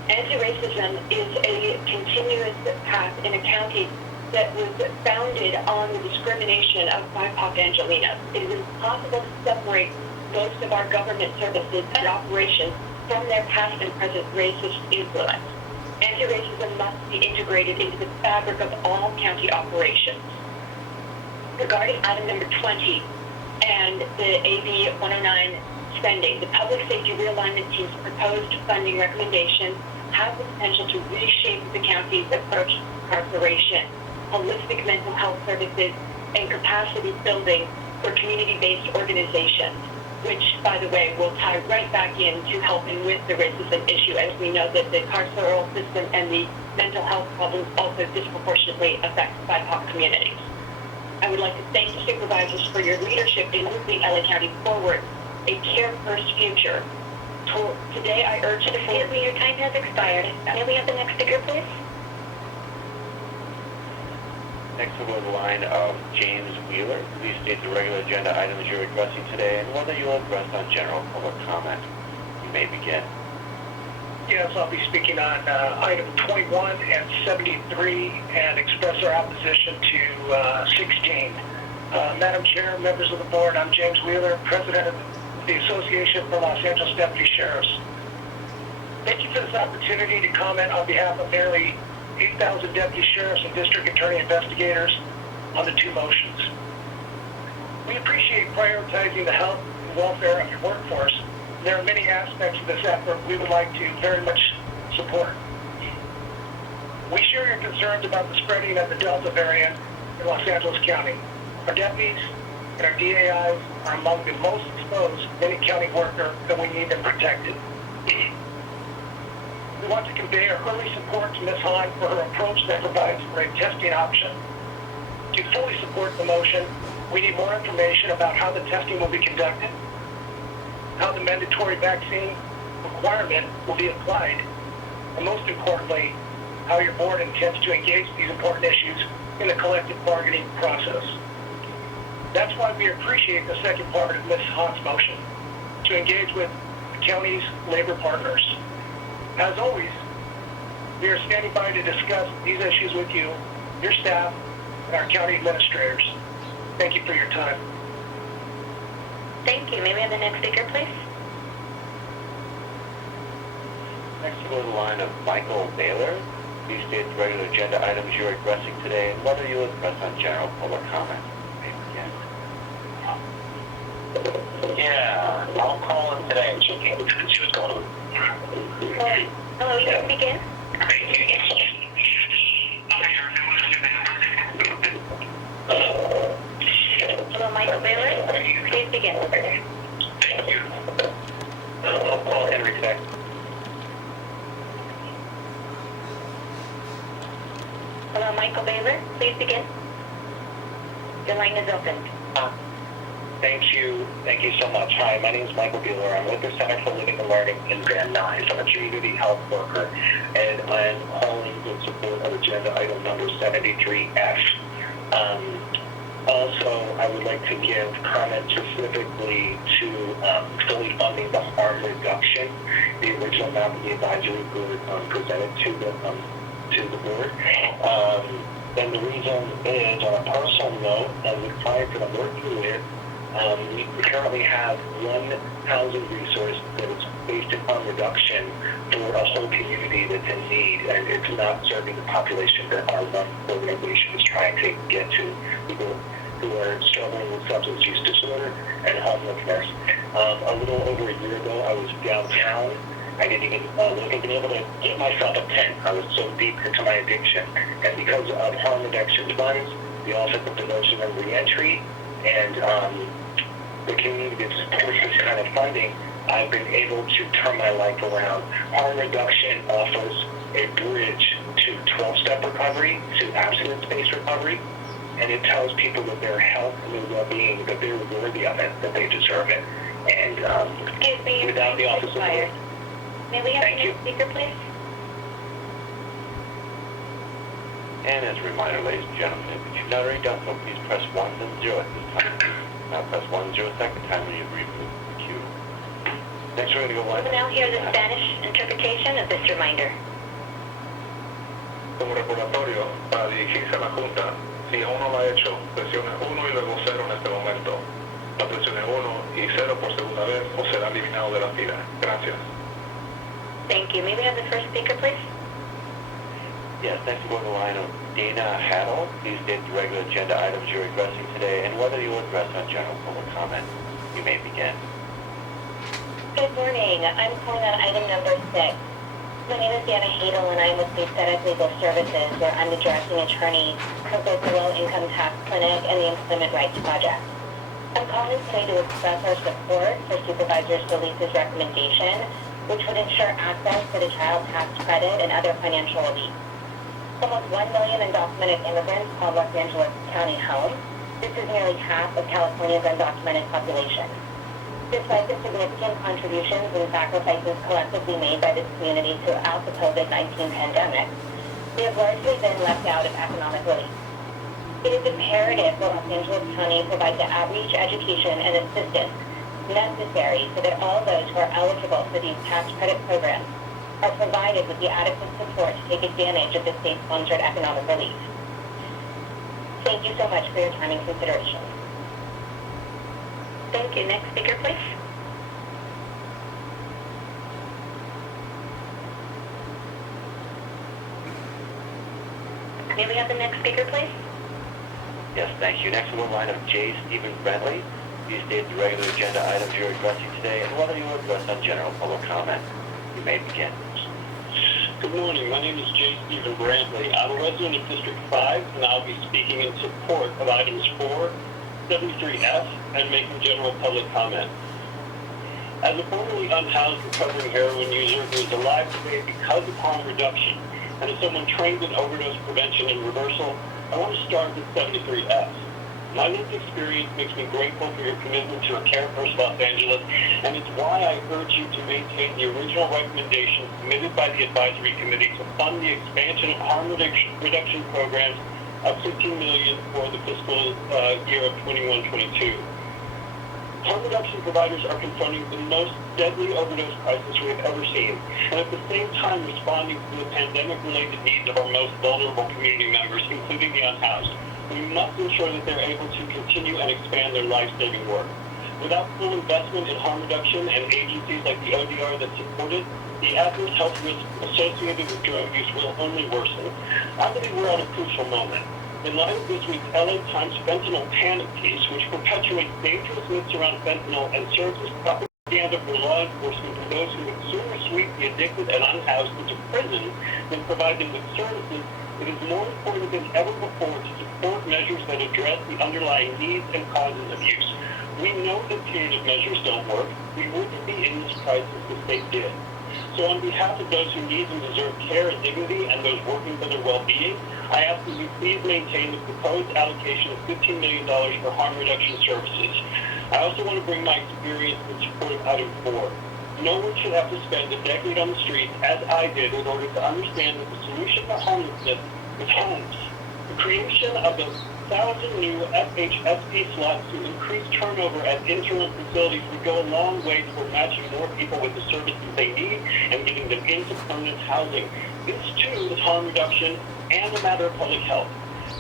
Anti-racism is a continuous path in a county that was founded on the discrimination of BIPOC Angelinos. It is impossible to separate most of our government services and operations from their past and present racist influence. Anti-racism must be integrated into the fabric of all county operations. Regarding item number 20 and the AB 109 spending, the Public Safety Realignment Team's proposed funding recommendations have the potential to reshape the county's approach to incarceration, holistic mental health services, and capacity building for community-based organizations, which, by the way, will tie right back into helping with the racism issue, as we know that the carceral system and the mental health problems also disproportionately affect BIPOC communities. I would like to thank the supervisors for your leadership in moving LA County forward a care-first future. Today, I urge the board... Excuse me, your time has expired. May we have the next speaker, please? Next we'll go to the line of James Wheeler. Please state the regular agenda items you're addressing today and whether you'll address on general public comment. You may begin. Yes, I'll be speaking on item 21 and 73 and express our opposition to 16. Madam Chair, members of the board, I'm James Wheeler, President of the Association for Los Angeles Deputy Sheriffs. Thank you for this opportunity to comment on behalf of nearly 8,000 deputy sheriffs and district attorney investigators on the two motions. We appreciate prioritizing the health and welfare of your workforce. There are many aspects of this effort we would like to very much support. We share your concerns about the spreading of the Delta variant in Los Angeles County. Our deputies and our DAIs are among the most exposed any county worker, and we need them protected. We want to convey our early support to Ms. Hahn for her approach that provides for a testing option. To fully support the motion, we need more information about how the testing will be conducted, how the mandatory vaccine requirement will be applied, and most importantly, how your board intends to engage these important issues in the collective bargaining process. That's why we appreciate the second part of Ms. Hahn's motion, to engage with the county's labor partners. As always, we are standing by to discuss these issues with you, your staff, and our county administrators. Thank you for your time. Thank you. May we have the next speaker, please? Next we'll go to the line of Michael Baylor. Please state the regular agenda items you're addressing today and whether you'll address on general public comment. Yeah, I'll call him today and see what's going on. Hello, you can begin. Hello, Michael Baylor. Please begin. Thank you. I'll call Henry today. Hello, Michael Baylor. Please begin. Your line is open. Thank you so much. Hi, my name is Michael Bueller. I'm with the Center for Living and Learning in Van Nuys. I'm a community health worker, and I'm calling in support of agenda item number 73F. Also, I would like to give comment specifically to fully funding the harm reduction, the original map of the advisory board presented to the board. And the reason is, on a personal note, as a client that I'm working with, we currently have one housing resource that is based upon reduction for a whole community that's in need, and it's not serving the population that our organization is trying to get to, people who are struggling with substance use disorder and homelessness. A little over a year ago, I was downtown. I didn't even been able to get myself a tent. I was so deep into my addiction. And because of harm reduction funds, the Office of Demotion and Reentry, and the community that supports this kind of funding, I've been able to turn my life around. Harm reduction offers a bridge to 12-step recovery, to abstinence-based recovery, and it tells people that their health and their well-being, that they're worthy of it, that they deserve it. And Excuse me, without the Office of... May we have Thank the you. next speaker, please? And as a reminder, ladies and gentlemen, if you've not already done so, please press 1 then 0 at this time. Now press 1 0 second time when you've removed the queue. Next we're going to go We one. will now hear the Spanish interpretation of this reminder. Como recordatorio, para dirigirse a la Junta, si aún no lo ha hecho, presione 1 y luego 0 en este momento. La presione 1 y 0 por segunda vez o será eliminado de la fila. Gracias. Thank you. May we have the first speaker, please? Yes, next we'll go to the line of Dana Haddle. Please state the regular agenda items you're addressing today and whether you will address on general public comment. You may begin. Good morning. I'm calling on item number 6. My name is Dana Hadel, and I'm with Aesthetic Legal Services, where I'm the directing attorney for both the Low Income Tax Clinic and the Employment Rights Project. I'm calling today to express our support for Supervisor Solis's recommendation, which would ensure access to the child tax credit and other financial relief. Almost 1 million undocumented immigrants call Los Angeles County home. This is nearly half of California's undocumented population. Despite the significant contributions and sacrifices collectively made by this community throughout the COVID-19 pandemic, they have largely been left out of economic relief. It is imperative that Los Angeles County provide the outreach, education, and assistance necessary so that all those who are eligible for these tax credit programs are provided with the adequate support to take advantage of the state-sponsored economic relief. Thank you so much for your time and consideration. Thank you. Next speaker, please. May we have the next speaker, please? Yes, thank you. Next we'll go to the line of J. Stephen Brantley. Please state the regular agenda items you're addressing today and whether you will address on general public comment. You may begin. Good morning. My name is J. Stephen Brantley. I'm a resident of District 5, and I'll be speaking in support of items 4, 73F, and making general public comment. As a formerly unhoused recovering heroin user who is alive today because of harm reduction, and as someone trained in overdose prevention and reversal, I want to start with 73F. My lived experience makes me grateful for your commitment to a care first Los Angeles, and it's why I urge you to maintain the original recommendation submitted by the advisory committee to fund the expansion of harm reduction programs of $15 million for the fiscal year of 21-22. Harm reduction providers are confronting the most deadly overdose crisis we have ever seen, and at the same time responding to the pandemic-related needs of our most vulnerable community members, including the unhoused. We must ensure that they're able to continue and expand their life-saving work. Without full investment in harm reduction and agencies like the ODR that support it, the adverse health risks associated with drug use will only worsen. I believe we're at a crucial moment. In light of this week's LA Times fentanyl panic piece, which perpetuates dangerous myths around fentanyl and serves as propaganda for law enforcement for those who would sooner sweep the addicted and unhoused into prison than provide them with services, it is more important than ever before to support measures that address the underlying needs and causes of use. We know that punitive measures don't work. We wouldn't be in this crisis if they did. So on behalf of those who need and deserve care and dignity and those working for their well-being, I ask that you please maintain the proposed allocation of $15 million for harm reduction services. I also want to bring my experience in support of item 4. No one should have to spend a decade on the streets, as I did, in order to understand that the solution to homelessness is homes. The creation of the 1,000 new FHSP slots to increase turnover at interim facilities would go a long way toward matching more people with the services they need and getting them into permanent housing. This, too, is harm reduction and a matter of public health.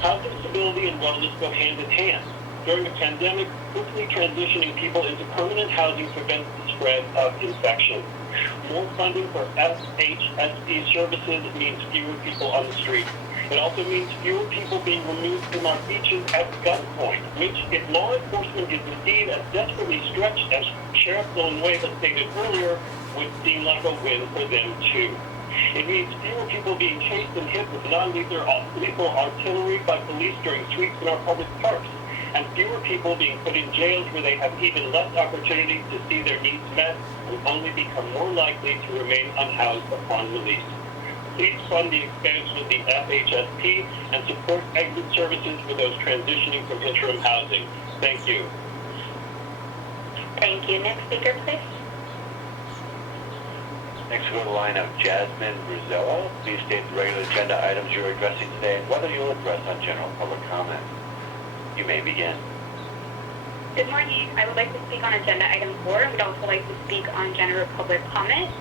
Housing stability and wellness go hand in hand. During a pandemic, quickly transitioning people into permanent housing prevents the spread of infection. More funding for FHSP services means fewer people on the street. It also means fewer people being removed from our beaches at gunpoint, which, if law enforcement is indeed as desperately stretched as Sheriff Villanueva stated earlier, would seem like a win for them too. It means fewer people being chased and hit with non-lethal artillery by police during sweeps in our public parks, and fewer people being put in jails where they have even less opportunity to see their needs met and only become more likely to remain unhoused upon release. Please fund the expansion of the FHSP and support exit services for those transitioning from interim housing. Thank you. Thank you. Next speaker, please. Next, we go to the line of Jasmine Brazella. Please state the regular agenda items you're addressing today and whether you'll address on general public comment. You may begin. Good morning. I would like to speak on agenda item 4 and would also like to speak on general public comment.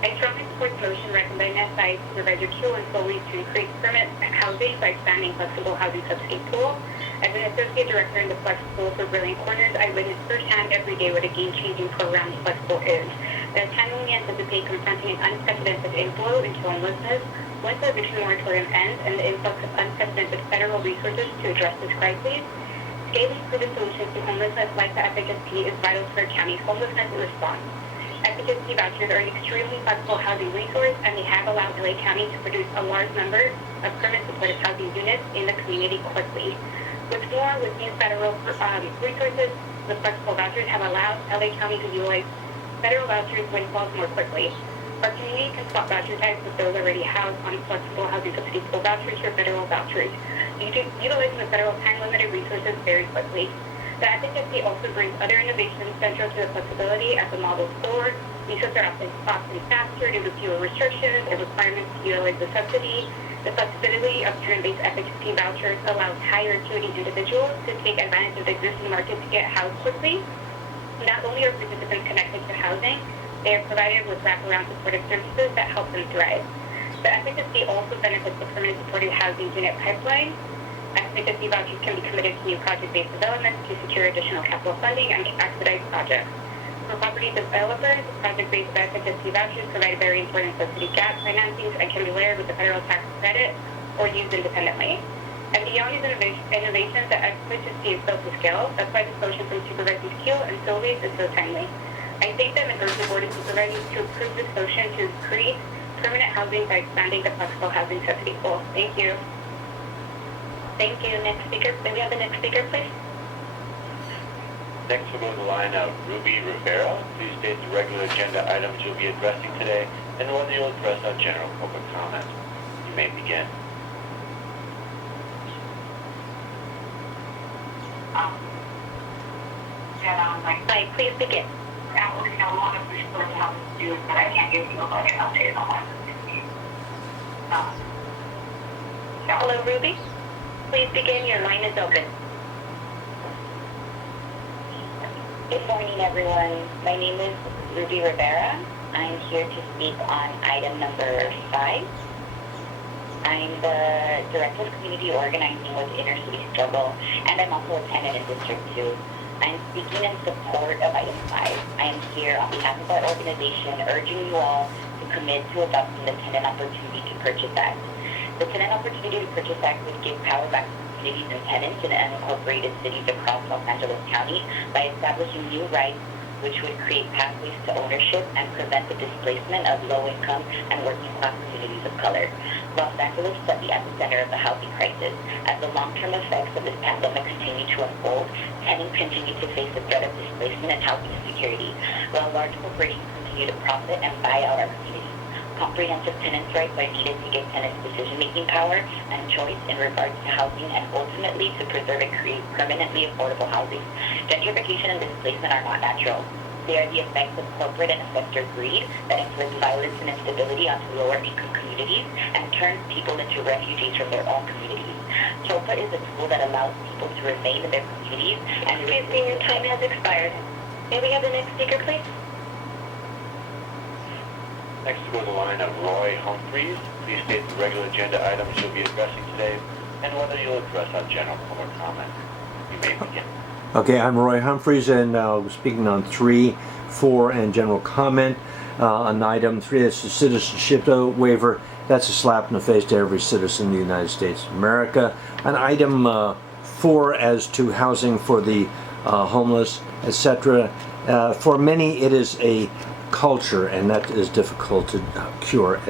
I strongly support the motion recommended by Supervisor Q and solely to increase permanent housing by expanding flexible housing subsidy pool. As an associate director in the Flex Pool for Brilliant Corners, I witness firsthand every day what a game-changing program Flex Pool is. That timely anticipate confronting an unprecedented inflow into homelessness once the eviction moratorium ends and the influx of unprecedented federal resources to address this crisis. Scaling proven solutions to homelessness like the FHSP is vital to our county's homelessness response. FHSP vouchers are an extremely flexible housing resource, and they have allowed LA County to produce a large number of permanent supportive housing units in the community quickly. With new federal resources, the flexible vouchers have allowed LA County to utilize federal vouchers windfalls more quickly. Our community can swap voucher types with those already housed on flexible housing subsidy pool vouchers for federal vouchers, utilizing the federal time-limited resources very quickly. The FHSP also brings other innovations central to the flexibility as the Model 4. Visas are often faster due to fewer restrictions and requirements to utilize the subsidy. The flexibility of turn-based FHSP vouchers allows higher acuity individuals to take advantage of the existing market to get housed quickly. Not only are participants connected to housing, they are provided with wraparound supportive services that help them thrive. The FHSP also benefits the permanent supportive housing unit pipeline. FHSP vouchers can be committed to new project-based developments to secure additional capital funding and expedite projects. For property developers, project-based FHSP vouchers provide very important subsidy gap financings and can be layered with the federal tax credit or used independently. And beyond these innovations, the FHSP is built to scale. That's why this motion from Supervisors Q and Solis is so timely. I thank them and urge the Board of Supervisors to approve this motion to create permanent housing by expanding the flexible housing subsidy pool. Thank you. Thank you. Next speaker. May we have the next speaker, please? Next, we'll go to the line of Ruby Rivera. Please state the regular agenda items you'll be addressing today and whether you'll address on general public comment. You may begin. Hi, please begin. Hello, Ruby. Please begin. Your line is open. Good morning, everyone. My name is Ruby Rivera. I'm here to speak on item number 5. I'm the Director of Community Organizing with Inner City Struggle, and I'm also a tenant in District 2. I'm speaking in support of item 5. I am here on behalf of our organization urging you all to commit to adopting the Tenant Opportunity to Purchase Act. The Tenant Opportunity to Purchase Act would give power back to communities and tenants in unincorporated cities across Los Angeles County by establishing new rights which would create pathways to ownership and prevent the displacement of low-income and working-class communities of color. Los Angeles is at the epicenter of the housing crisis. As the long-term effects of this pandemic continue to unfold, tenants continue to face the threat of displacement and housing insecurity, while large corporations continue to profit and buy out our communities. Comprehensive tenants' rights are needed to give tenants decision-making power and choice in regards to housing and ultimately to preserve and create permanently affordable housing. Gentrification and displacement are not natural. They are the effects of corporate and investor greed that inflicts violence and instability onto lower-income communities and turns people into refugees from their own communities. TOPA is a tool that allows people to remain in their communities and... Excuse me, your time has expired. May we have the next speaker, please? Next, we'll go to the line of Roy Humphreys. Please state the regular agenda items you'll be addressing today and whether you'll address on general public comment. You may begin. Okay, I'm Roy Humphreys, and speaking on 3, 4, and general comment. On item 3, it's the citizenship waiver. That's a slap in the face to every citizen in the United States of America. On item 4, as to housing for the homeless, etc. For many, it is a culture, and that is difficult to cure,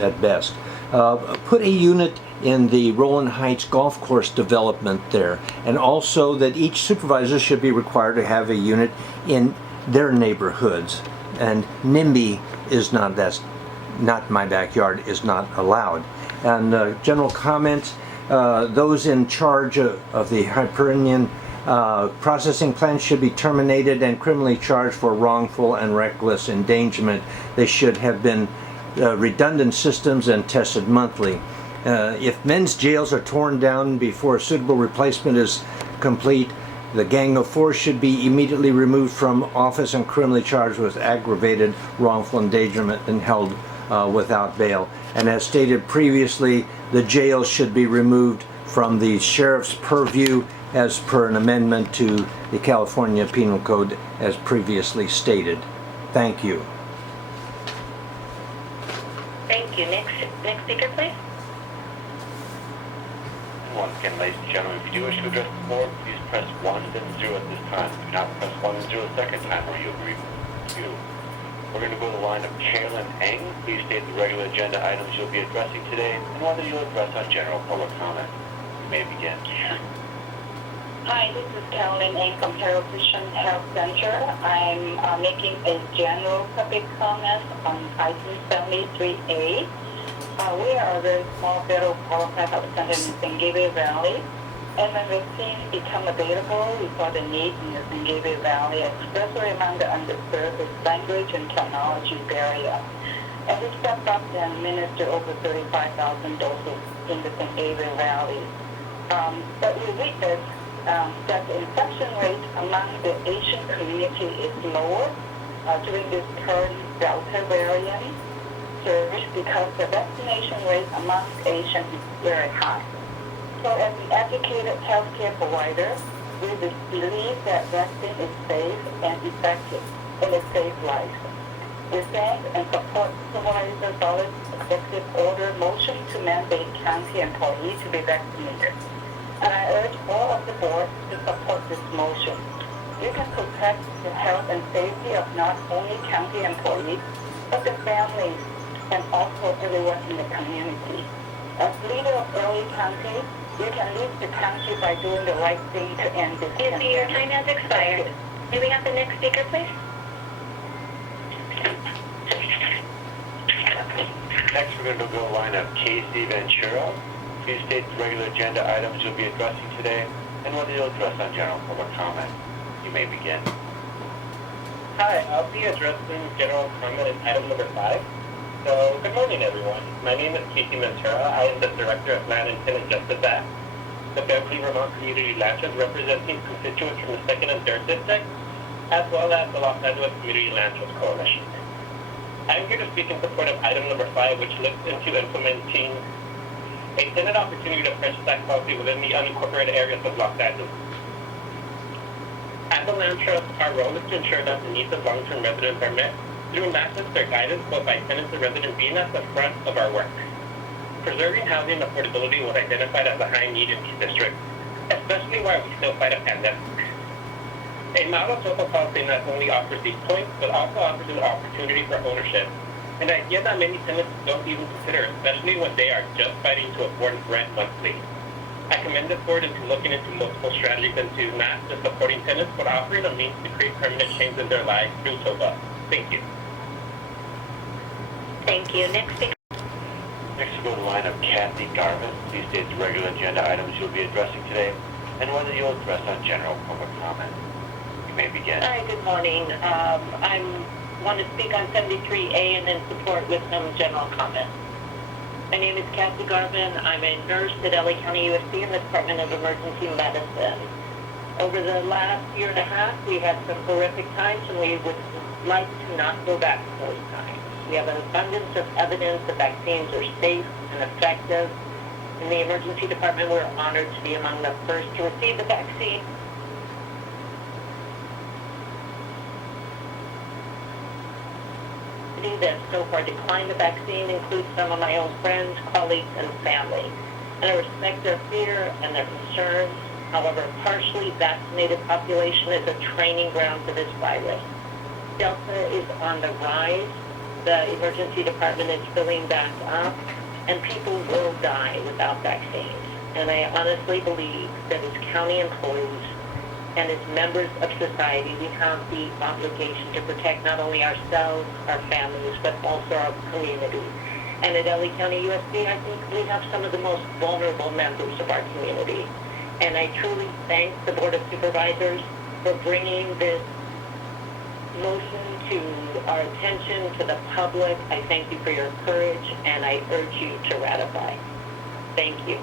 at best. Put a unit in the Rowland Heights golf course development there, and also that each supervisor should be required to have a unit in their neighborhoods. And NIMBY is not, that's not my backyard, is not allowed. And general comments, those in charge of the Hyperion processing plant should be terminated and criminally charged for wrongful and reckless endangerment. They should have been redundant systems and tested monthly. If men's jails are torn down before a suitable replacement is complete, the Gang of Four should be immediately removed from office and criminally charged with aggravated wrongful endangerment and held without bail. And as stated previously, the jail should be removed from the sheriff's purview as per an amendment to the California Penal Code as previously stated. Thank you. Thank you. Next speaker, please. Once again, ladies and gentlemen, if you do wish to address the board, please press 1 then 0 at this time. Do not press 1 and 0 a second time or you'll agree with you. We're going to go to the line of Carolyn Eng. Please state the regular agenda items you'll be addressing today and whether you'll address on general public comment. You may begin. Hi, this is Carolyn Eng from Herald Christian Health Center. I'm making a general public comment on item 73A. We are a very small federal qualified health center in the San Gabriel Valley. And when vaccines become available, we saw the need in the San Gabriel Valley, especially among the underserved, with language and technology barrier. And we stepped up and administered over 35,000 doses in the San Gabriel Valley. But we witnessed that the infection rate among the Asian community is lower during this current Delta variant surge because the vaccination rate among Asians is very high. So as an educated healthcare provider, we believe that vaccine is safe and effective and it saves lives. We thank and support Supervisor Solid's executive order motion to mandate county employees to be vaccinated. And I urge all of the board to support this motion. You can protect the health and safety of not only county employees, but their families and also everyone in the community. As leader of early county, you can lead the county by doing the right thing to end this pandemic. Your time has expired. May we have the next speaker, please? Next, we're going to go to the line of Casey Ventura. Please state the regular agenda items you'll be addressing today and whether you'll address on general public comment. You may begin. Hi, I'll be addressing general comment in item number 5. So, good morning, everyone. My name is Kiki Manteau. I am the Director of Land and Tenant Justice Act, the Beverly, Vermont Community Land Trust, representing constituents from the 2nd and 3rd District, as well as the Los Angeles Community Land Trust Coalition. I am here to speak in support of item number 5, which looks into implementing a tenant opportunity to purchase tax policy within the unincorporated areas of Los Angeles. As a land trust, our role is to ensure that the needs of long-term residents are met through not just their guidance, but by tenants and residents being at the front of our work. Preserving housing affordability was identified as a high need in these districts, especially while we still fight a pandemic. A model social policy not only offers these points, but also offers an opportunity for ownership, an idea that many tenants don't even consider, especially when they are just fighting to afford rent monthly. I commend this board into looking into multiple strategies into not just supporting tenants, but offering a means to create permanent change in their lives through TOBA. Thank you. Thank you. Next speaker. Next, we'll go to the line of Kathy Garvin. Please state the regular agenda items you'll be addressing today and whether you'll address on general public comment. You may begin. Hi, good morning. I want to speak on 73A and then support with some general comments. My name is Kathy Garvin. I'm a nurse at LA County USC in the Department of Emergency Medicine. Over the last year and a half, we had some horrific times, and we would like to not go back to those times. We have an abundance of evidence that vaccines are safe and effective, In the emergency department, we're honored to be among the first to receive the vaccine. That so far declined the vaccine includes some of my own friends, colleagues, and family. And I respect their fear and their concerns. However, a partially vaccinated population is a training ground for this virus. Delta is on the rise. The emergency department is filling back up, and people will die without vaccines. And I honestly believe that as county employees and as members of society, we have the obligation to protect not only ourselves, our families, but also our community. And at LA County USC, I think we have some of the most vulnerable members of our community. And I truly thank the Board of Supervisors for bringing this motion to our attention, to the public. I thank you for your courage, and I urge you to ratify. Thank you.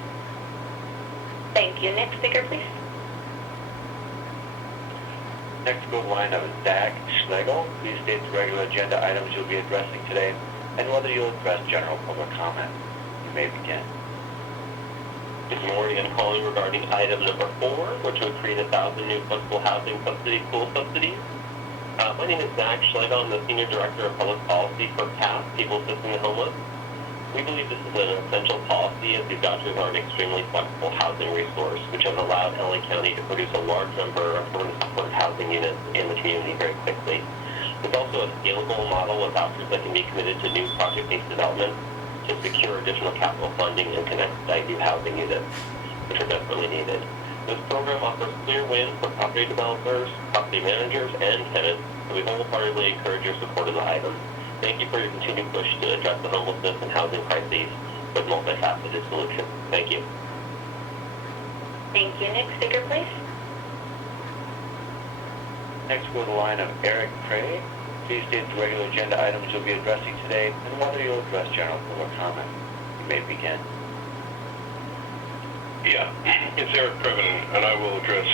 Thank you. Next speaker, please. Next, go to the line of Zach Schlegel. Please state the regular agenda items you'll be addressing today and whether you'll address general public comment. You may begin. Good morning. I'm calling regarding item number 4, which would create 1,000 new flexible housing subsidy pool subsidies. My name is Zach Schlegel. I'm the Senior Director of Public Policy for PATH, People Assisting the Homeless. We believe this is an essential policy as these vouchers are an extremely flexible housing resource, which has allowed LA County to produce a large number of permanent supported housing units in the community very quickly. It's also a scalable model of vouchers that can be committed to new project-based development to secure additional capital funding and connect new housing units, which are desperately needed. This program offers clear wins for property developers, property managers, and tenants, and we wholeheartedly encourage your support of the item. Thank you for your continued push to address the homelessness and housing crises with multifaceted solutions. Thank you. Thank you. Next speaker, please. Next, go to the line of Eric Cray. Please state the regular agenda items you'll be addressing today and whether you'll address general public comment. You may begin. Yeah, it's Eric Previn, and I will address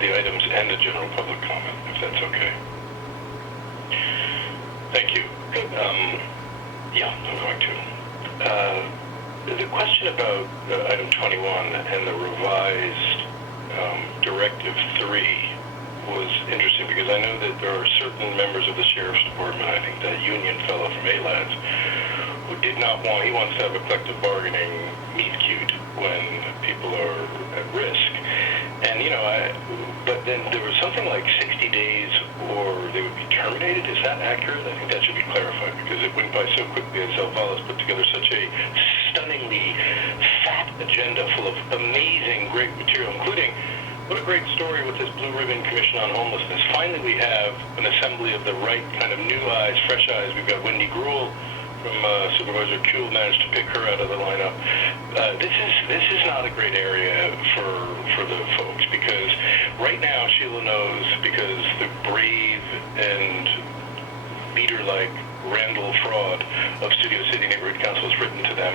the items and the general public comment, if that's okay. Thank you. Yeah, I'm going to. The question about item 21 and the revised Directive 3 was interesting because I know that there are certain members of the Sheriff's Department, I think that union fellow from ALADS, who did not want, he wants to have a collective bargaining meet cute when people are at risk. And, you know, but then there was something like 60 days or they would be terminated. Is that accurate? I think that should be clarified because it went by so quickly and Salvalas put together such a stunningly fat agenda full of amazing, great material, including what a great story with this Blue Ribbon Commission on Homelessness. Finally, we have an assembly of the right kind of new eyes, fresh eyes. We've got Wendy Gruhl from Supervisor Kuhl managed to pick her out of the lineup. This is not a great area for the folks because right now Sheila knows because the brave and leader-like Randall Fraud of Studio City Neighborhood Council has written to them.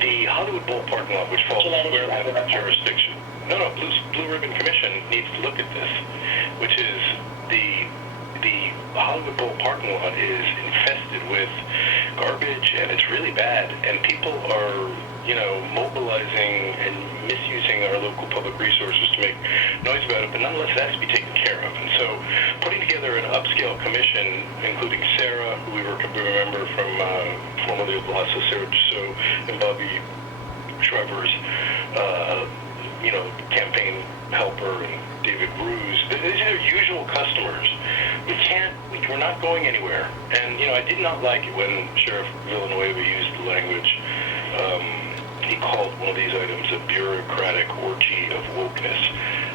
The Hollywood Bowl parking lot, which falls squarely under their jurisdiction. No, Blue Ribbon Commission needs to look at this, which is the Hollywood Bowl parking lot is infested with garbage, and it's really bad. And people are, you know, mobilizing and misusing our local public resources to make noise about it, but nonetheless it has to be taken care of. And so putting together an upscale commission, including Sira, who we remember from formerly of Lasso, Sira Dussault, and Bobby Shriver's, you know, campaign helper, and David Ruse. These are usual customers. We're not going anywhere. And, you know, I did not like it when Sheriff Villanueva used the language. He called one of these items a bureaucratic orgy of wokeness.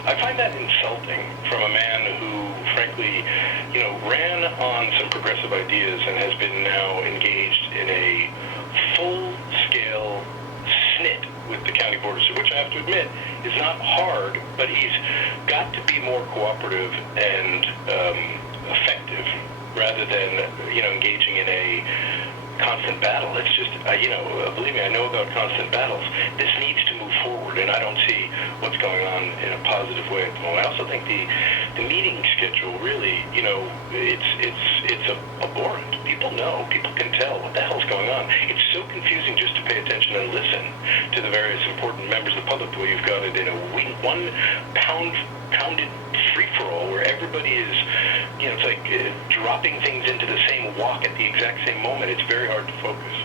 I find that insulting from a man who, frankly, you know, ran on some progressive ideas and has been now engaged in a full-scale snit with the county board, which I have to admit is not hard, but he's got to be more cooperative and effective rather than, you know, engaging in a constant battle. It's just, believe me, I know about constant battles. This needs to move forward, and I don't see what's going on in a positive way at the moment. I also think the meeting schedule really, it's abhorrent. People know, people can tell what the hell's going on. It's so confusing just to pay attention and listen to the various important members of the public the way you've got it in a pounded free-for-all where everybody is, it's like dropping things into the same wok at the exact same moment. It's very hard to focus.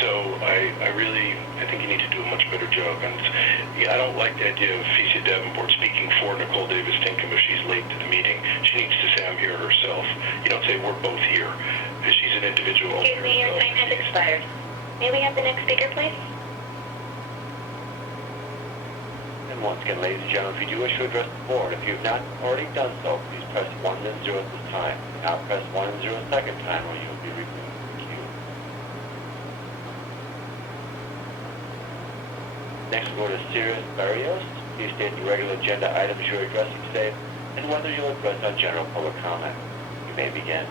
So I think you need to do a much better job. And I don't like the idea of Fecia Davenport speaking for Nicole Davis Tinkham if she's late to the meeting. She needs to say, I'm here herself. You don't say, we're both here. She's an individual. Excuse me, your time has expired. May we have the next speaker, please? And once again, ladies and gentlemen, if you do wish to address the board, if you have not already done so, please press 1 then 0 at this time. Now press 1 and 0 a second time, or you will be removed from the queue. Next, we'll go to Sira Barrios. Please state the regular agenda items you're addressing today and whether you'll address on general public comment. You may begin.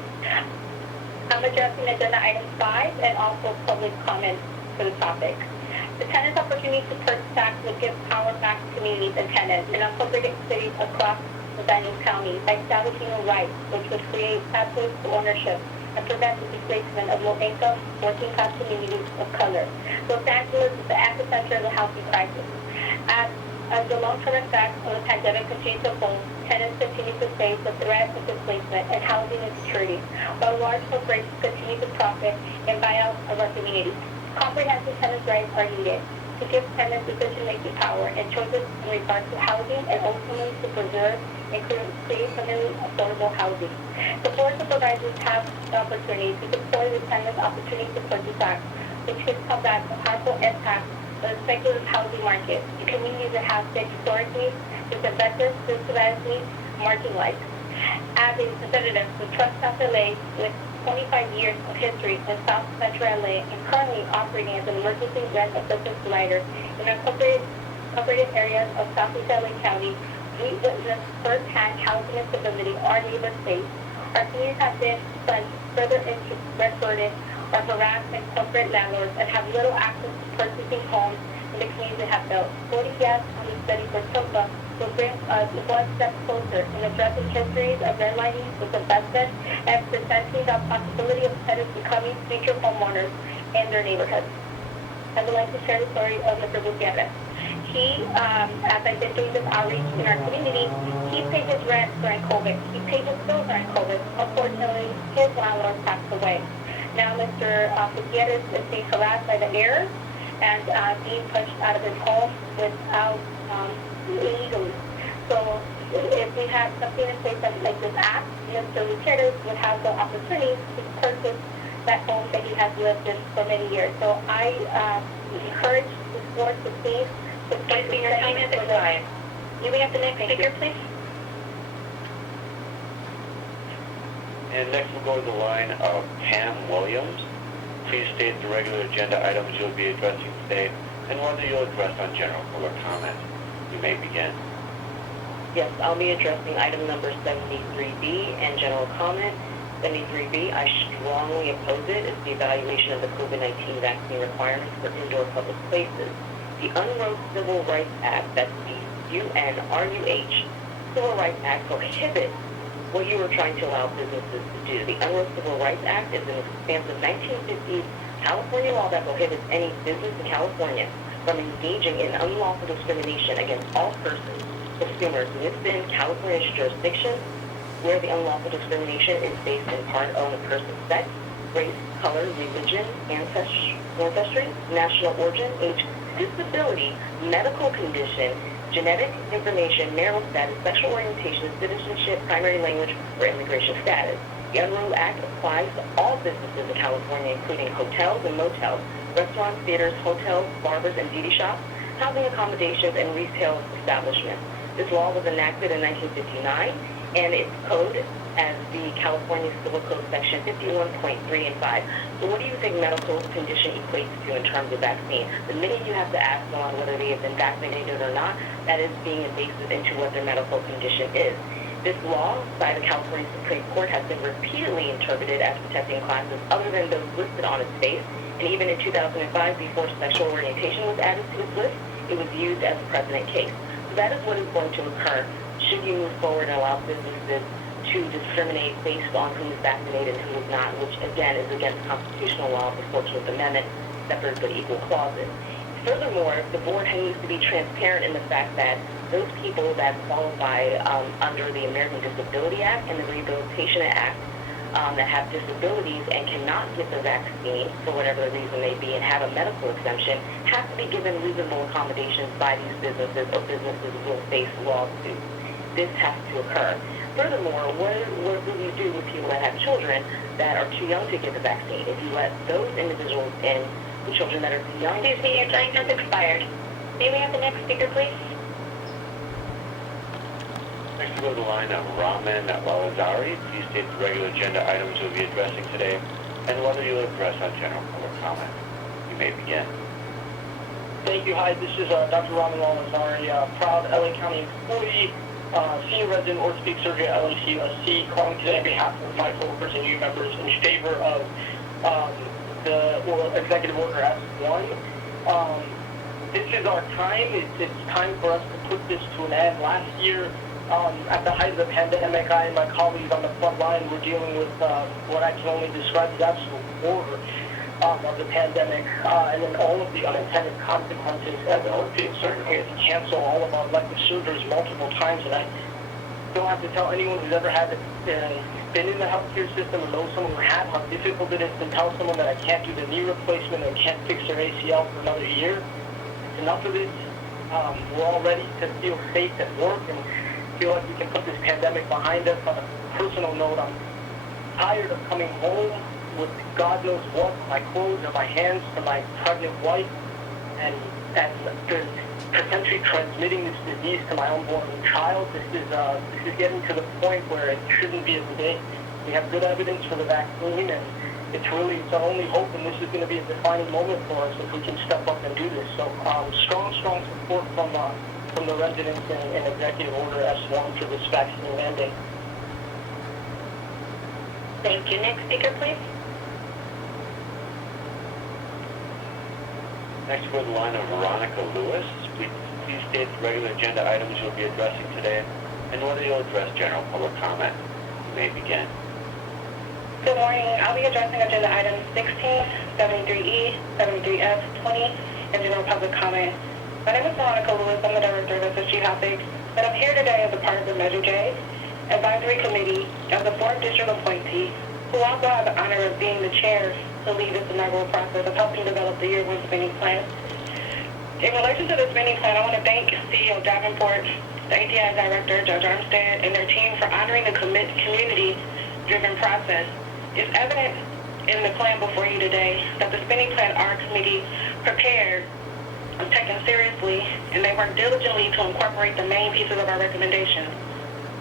I'm addressing agenda item 5 and also public comment for the topic. The tenants' opportunity to purchase tax would give power back to communities and tenants in unincorporated cities across the Vernon County by establishing a right which would create pathways to ownership and prevent the displacement of low-income, working-class communities of color. Los Angeles is the epicenter of the housing crisis. As the long-term effects of the pandemic continue to unfold, tenants continue to face the threat of displacement and housing insecurity, while large corporations continue to profit and buy out of our communities. Comprehensive tenants' rights are needed to give tenants decision-making power and choices in regards to housing and ultimately to preserve and create permanently affordable housing. The Board of Supervisors have the opportunity to deploy the tenants' opportunity to purchase act, which could combat the harmful impact of the speculative housing market in communities that have been historically disinvested, systematically marginalized. As a representative of Trust South LA with 25 years of history in South Central LA and currently operating as an emergency rent assistance provider in incorporated areas of Southeast LA County, we witnessed firsthand housing instability our neighbors face. Our communities have been plunged further into rent burden, are harassed by corporate landlords, and have little access to purchasing homes in the communities they have built. Voting yes on the study for TOPA will bring us one step closer in addressing histories of redlining with investment and presenting the possibility of tenants becoming future homeowners in their neighborhoods. I would like to share the story of Mr. Gutierrez. He, as I've been doing this outreach in our community, he paid his rent during COVID. He paid his bills during COVID. Unfortunately, his landlord passed away. Now Mr. Gutierrez is being harassed by the heirs and being pushed out of his home without illegally. So if we have something in place like this act, Mr. Gutierrez would have the opportunity to purchase that home that he has lived in for many years. So I encourage the board to please support the time at this time. May we have the next speaker, please? And next we'll go to the line of Pam Williams. Please state the regular agenda items you'll be addressing today and whether you'll address on general public comment. You may begin. Yes, I'll be addressing item number 73B and general comment. 73B, I strongly oppose it. It's the evaluation of the COVID-19 vaccine requirements for indoor public places. The Unwrote Civil Rights Act, that's the UNRUH Civil Rights Act, prohibits what you were trying to allow businesses to do. The Unwrote Civil Rights Act is an expansive 1950s California law that prohibits any business in California from engaging in unlawful discrimination against all persons, consumers within California's jurisdiction, where the unlawful discrimination is based in part on a person's sex, race, color, religion, ancestry, national origin, age, disability, medical condition, genetic information, marital status, sexual orientation, citizenship, primary language, or immigration status. The Unruh Act applies to all businesses in California, including hotels and motels, restaurants, theaters, hotels, barbers, and beauty shops, housing accommodations, and retail establishments. This law was enacted in 1959, and its code as the California Civil Code Section 51.3 and 5. So what do you think medical condition equates to in terms of vaccine? The minute you have to ask someone whether they have been vaccinated or not, that is being invasive into what their medical condition is. This law by the California Supreme Court has been repeatedly interpreted as protecting classes other than those listed on its face, and even in 2005, before sexual orientation was added to its list, it was used as a precedent case. So that is what is going to occur should you move forward and allow businesses to discriminate based on who is vaccinated and who is not, which again is against constitutional law, the 14th Amendment, separate but equal clauses. Furthermore, the board needs to be transparent in the fact that those people that qualify under the American Disability Act and the Rehabilitation Act that have disabilities and cannot get the vaccine for whatever the reason may be and have a medical exemption have to be given reasonable accommodations by these businesses, or businesses will face lawsuits. This has to occur. Furthermore, what will you do with people that have children that are too young to get the vaccine? If you let those individuals in, the children that are too young... Excuse me, your time has expired. May we have the next speaker, please? Next, we go to the line of Raman Lalazari. Please state the regular agenda items you'll be addressing today and whether you'll address on general public comment. You may begin. Thank you. Hi, this is Dr. Raman Lalazari, proud LA County employee, senior resident orthopedic surgeon at LACUSC, calling today on behalf of my coworkers and new members in favor of the Executive Order S1. This is our time. It's time for us to put this to an end. Last year, at the height of the pandemic, I and my colleagues on the front line were dealing with what I can only describe as absolute horror of the pandemic, and then all of the unintended consequences. As an orthopedic surgeon, we had to cancel all of our elective surgeries multiple times, and I don't have to tell anyone who's ever had been in the healthcare system or knows someone who had how difficult it is to tell someone that I can't do the knee replacement and can't fix their ACL for another year. It's enough of it. We're all ready to feel safe at work and feel like we can put this pandemic behind us. On a personal note, I'm tired of coming home with God knows what, my clothes and my hands to my pregnant wife, and potentially transmitting this disease to my unborn child. This is getting to the point where it shouldn't be a debate. We have good evidence for the vaccine, and it's our only hope, and this is going to be a defining moment for us if we can step up and do this. So strong support from the residents in Executive Order S1 for this vaccine mandate. Thank you. Next speaker, please. Next, we go to the line of Veronica Lewis. Please state the regular agenda items you'll be addressing today and whether you'll address general public comment. You may begin. Good morning. I'll be addressing agenda items 16, 73E, 73F, 20, and general public comment. My name is Veronica Lewis. I'm the director of SSG Humphreys, and I'm here today as a part of the Measure J Advisory Committee as a 4th District appointee, who also have the honor of being the chair to lead this inaugural process of helping develop the Year 1 spending plan. In relation to the spending plan, I want to thank CEO Davenport, the ATI Director, Judge Armstead, and their team for honoring the community-driven process. It's evident in the plan before you today that the spending plan our committee prepared was taken seriously, and they worked diligently to incorporate the main pieces of our recommendations.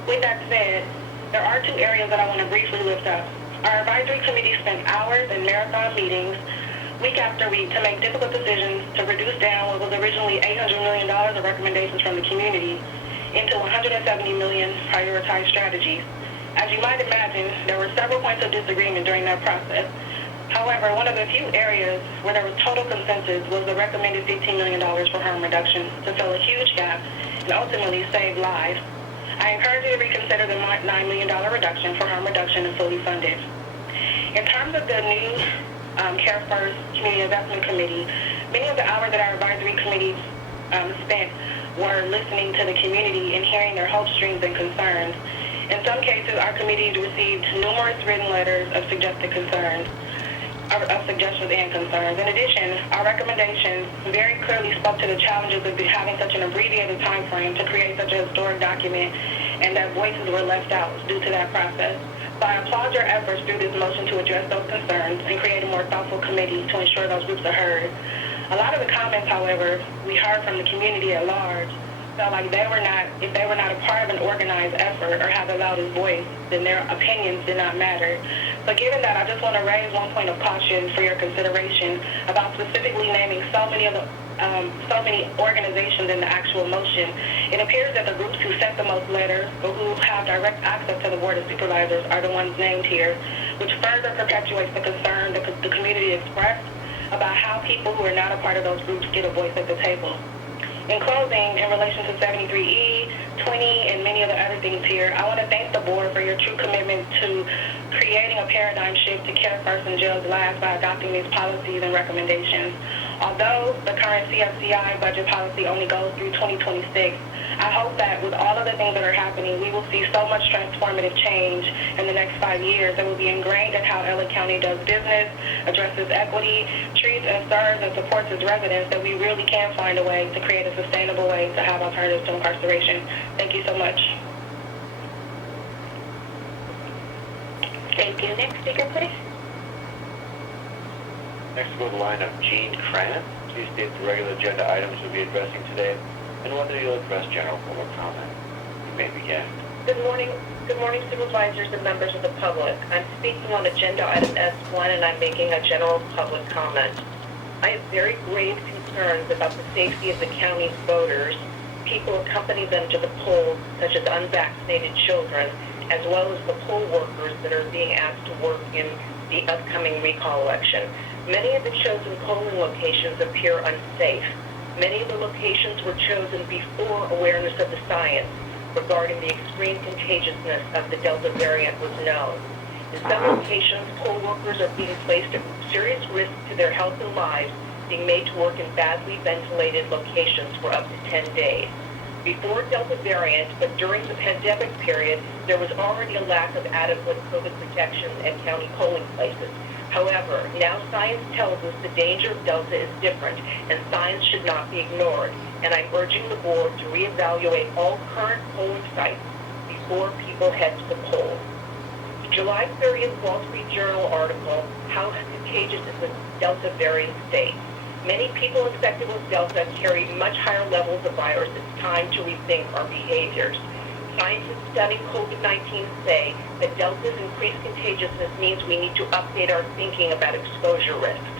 With that said, there are 2 areas that I want to briefly lift up. Our advisory committee spent hours in marathon meetings week after week to make difficult decisions to reduce down what was originally $800 million of recommendations from the community into $170 million prioritized strategies. As you might imagine, there were several points of disagreement during that process. However, one of the few areas where there was total consensus was the recommended $15 million for harm reduction to fill a huge gap and ultimately save lives. I encourage you to reconsider the $9 million reduction for harm reduction and fully funded. In terms of the new Care First Community Investment Committee, many of the hours that our advisory committee spent were listening to the community and hearing their hopes, dreams, and concerns. In some cases, our committee received numerous written letters of suggestions and concerns. In addition, our recommendations very clearly spoke to the challenges of having such an abbreviated time frame to create such a historic document, and that voices were left out due to that process. So I applaud your efforts through this motion to address those concerns and create a more thoughtful committee to ensure those groups are heard. A lot of the comments, however, we heard from the community at large felt like if they were not a part of an organized effort or have the loudest voice, then their opinions did not matter. So given that, I just want to raise one point of caution for your consideration about specifically naming so many of the so many organizations in the actual motion. It appears that the groups who sent the most letters or who have direct access to the Board of Supervisors are the ones named here, which further perpetuates the concern that the community expressed about how people who are not a part of those groups get a voice at the table. In closing, in relation to 73E, 20, and many of the other things here, I want to thank the board for your true commitment to creating a paradigm shift to care first and jails last by adopting these policies and recommendations. Although the current CFCI budget policy only goes through 2026, I hope that with all of the things that are happening, we will see so much transformative change in the next 5 years that will be ingrained in how LA County does business, addresses equity, treats and serves and supports its residents, that we really can find a way to create a sustainable way to have alternatives to incarceration. Thank you so much. Thank you. Next speaker, please. Next, we'll go to the line of Jean Cran. Please state the regular agenda items we'll be addressing today and whether you'll address general public comment. You may begin. Good morning, supervisors and members of the public. I'm speaking on agenda item S1 and I'm making a general public comment. I have very grave concerns about the safety of the county's voters. People accompany them to the polls, such as unvaccinated children, as well as the poll workers that are being asked to work in the upcoming recall election. Many of the chosen polling locations appear unsafe. Many of the locations were chosen before awareness of the science regarding the extreme contagiousness of the Delta variant was known. In some locations, poll workers are being placed at serious risk to their health and lives, being made to work in badly ventilated locations for up to 10 days. Before Delta variant, but during the pandemic period, there was already a lack of adequate COVID protection at county polling places. However, now science tells us the danger of Delta is different, and science should not be ignored. And I'm urging the board to reevaluate all current polling sites before people head to the polls. July 30th Wall Street Journal article, How Contagious is the Delta Variant State? Many people infected with Delta carry much higher levels of virus. It's time to rethink our behaviors. Scientists studying COVID-19 say that Delta's increased contagiousness means we need to update our thinking about exposure risks.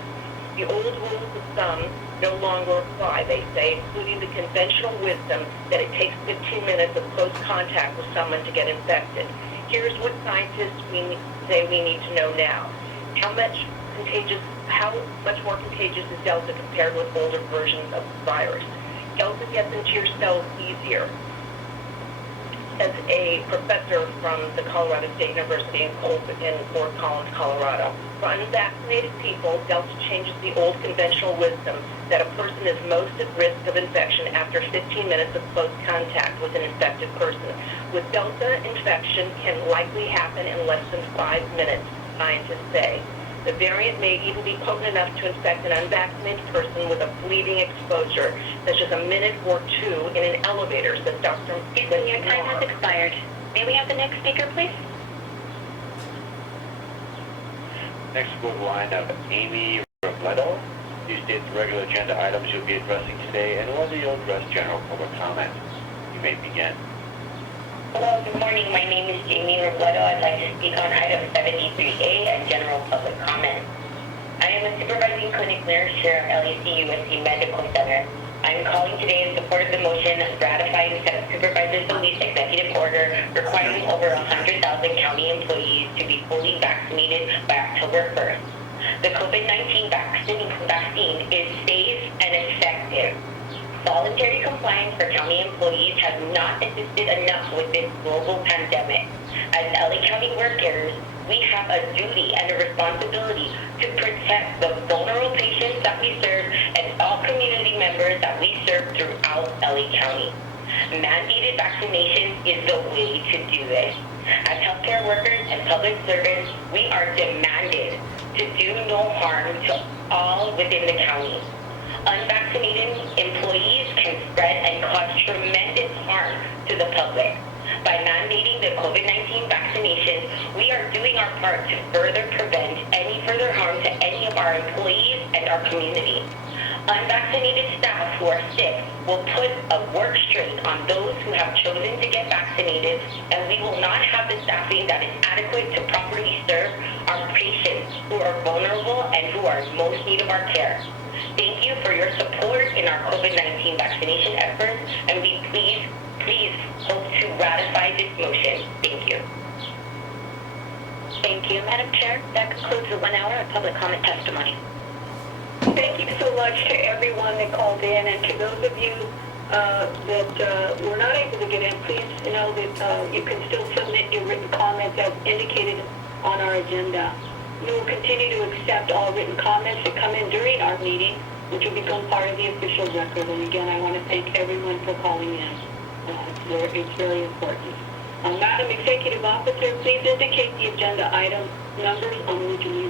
The old rules of thumb no longer apply, they say, including the conventional wisdom that it takes 15 minutes of close contact with someone to get infected. Here's what scientists say we need to know now. How much more contagious is Delta compared with older versions of the virus? Delta gets into your cells easier. As a professor from the Colorado State University in Fort Collins, Colorado. For unvaccinated people, Delta changes the old conventional wisdom that a person is most at risk of infection after 15 minutes of close contact with an infected person. With Delta, infection can likely happen in less than 5 minutes, scientists say. The variant may even be potent enough to infect an unvaccinated person with a fleeting exposure, such as a minute or two in an elevator, says Dr. Susan, your time has expired. May we have the next speaker, please? Next, we'll go to the line of Amy Robledo. You state the regular agenda items you'll be addressing today and whether you'll address general public comment. You may begin. Hello, good morning. My name is Jami Wheeler. I'd like to speak on item 73A and general public comment. I am a supervising clinic nurse here at LAC USC Medical Center. I'm calling today in support of the motion ratifying Supervisor Salute executive order requiring over 100,000 county employees to be fully vaccinated by October 1st. The COVID-19 vaccine is safe and effective. Voluntary compliance for county employees has not assisted enough with this global pandemic. As LA County workers, we have a duty and a responsibility to protect the vulnerable patients that we serve and all community members that we serve throughout LA County. Mandated vaccination is the way to do this. As healthcare workers and public servants, we are demanded to do no harm to all within the county. Unvaccinated employees can spread and cause tremendous harm to the public. By mandating the COVID-19 vaccination, we are doing our part to further prevent any further harm to any of our employees and our community. Unvaccinated staff who are sick will put a work straight on those who have chosen to get vaccinated, and we will not have the staffing that is adequate to properly serve our patients who are vulnerable and who are in most need of our care. Thank you for your support in our COVID-19 vaccination efforts, and we please hope to ratify this motion. Thank you. Thank you, Madam Chair. That concludes the 1 hour of public comment testimony. Thank you so much to everyone that called in, and to those of you that were not able to get in, please know that you can still submit your written comments as indicated on our agenda. We will continue to accept all written comments that come in during our meeting, which will become part of the official record. And again, I want to thank everyone for calling in. It's very important. Madam Executive Officer, please indicate the agenda item numbers on which we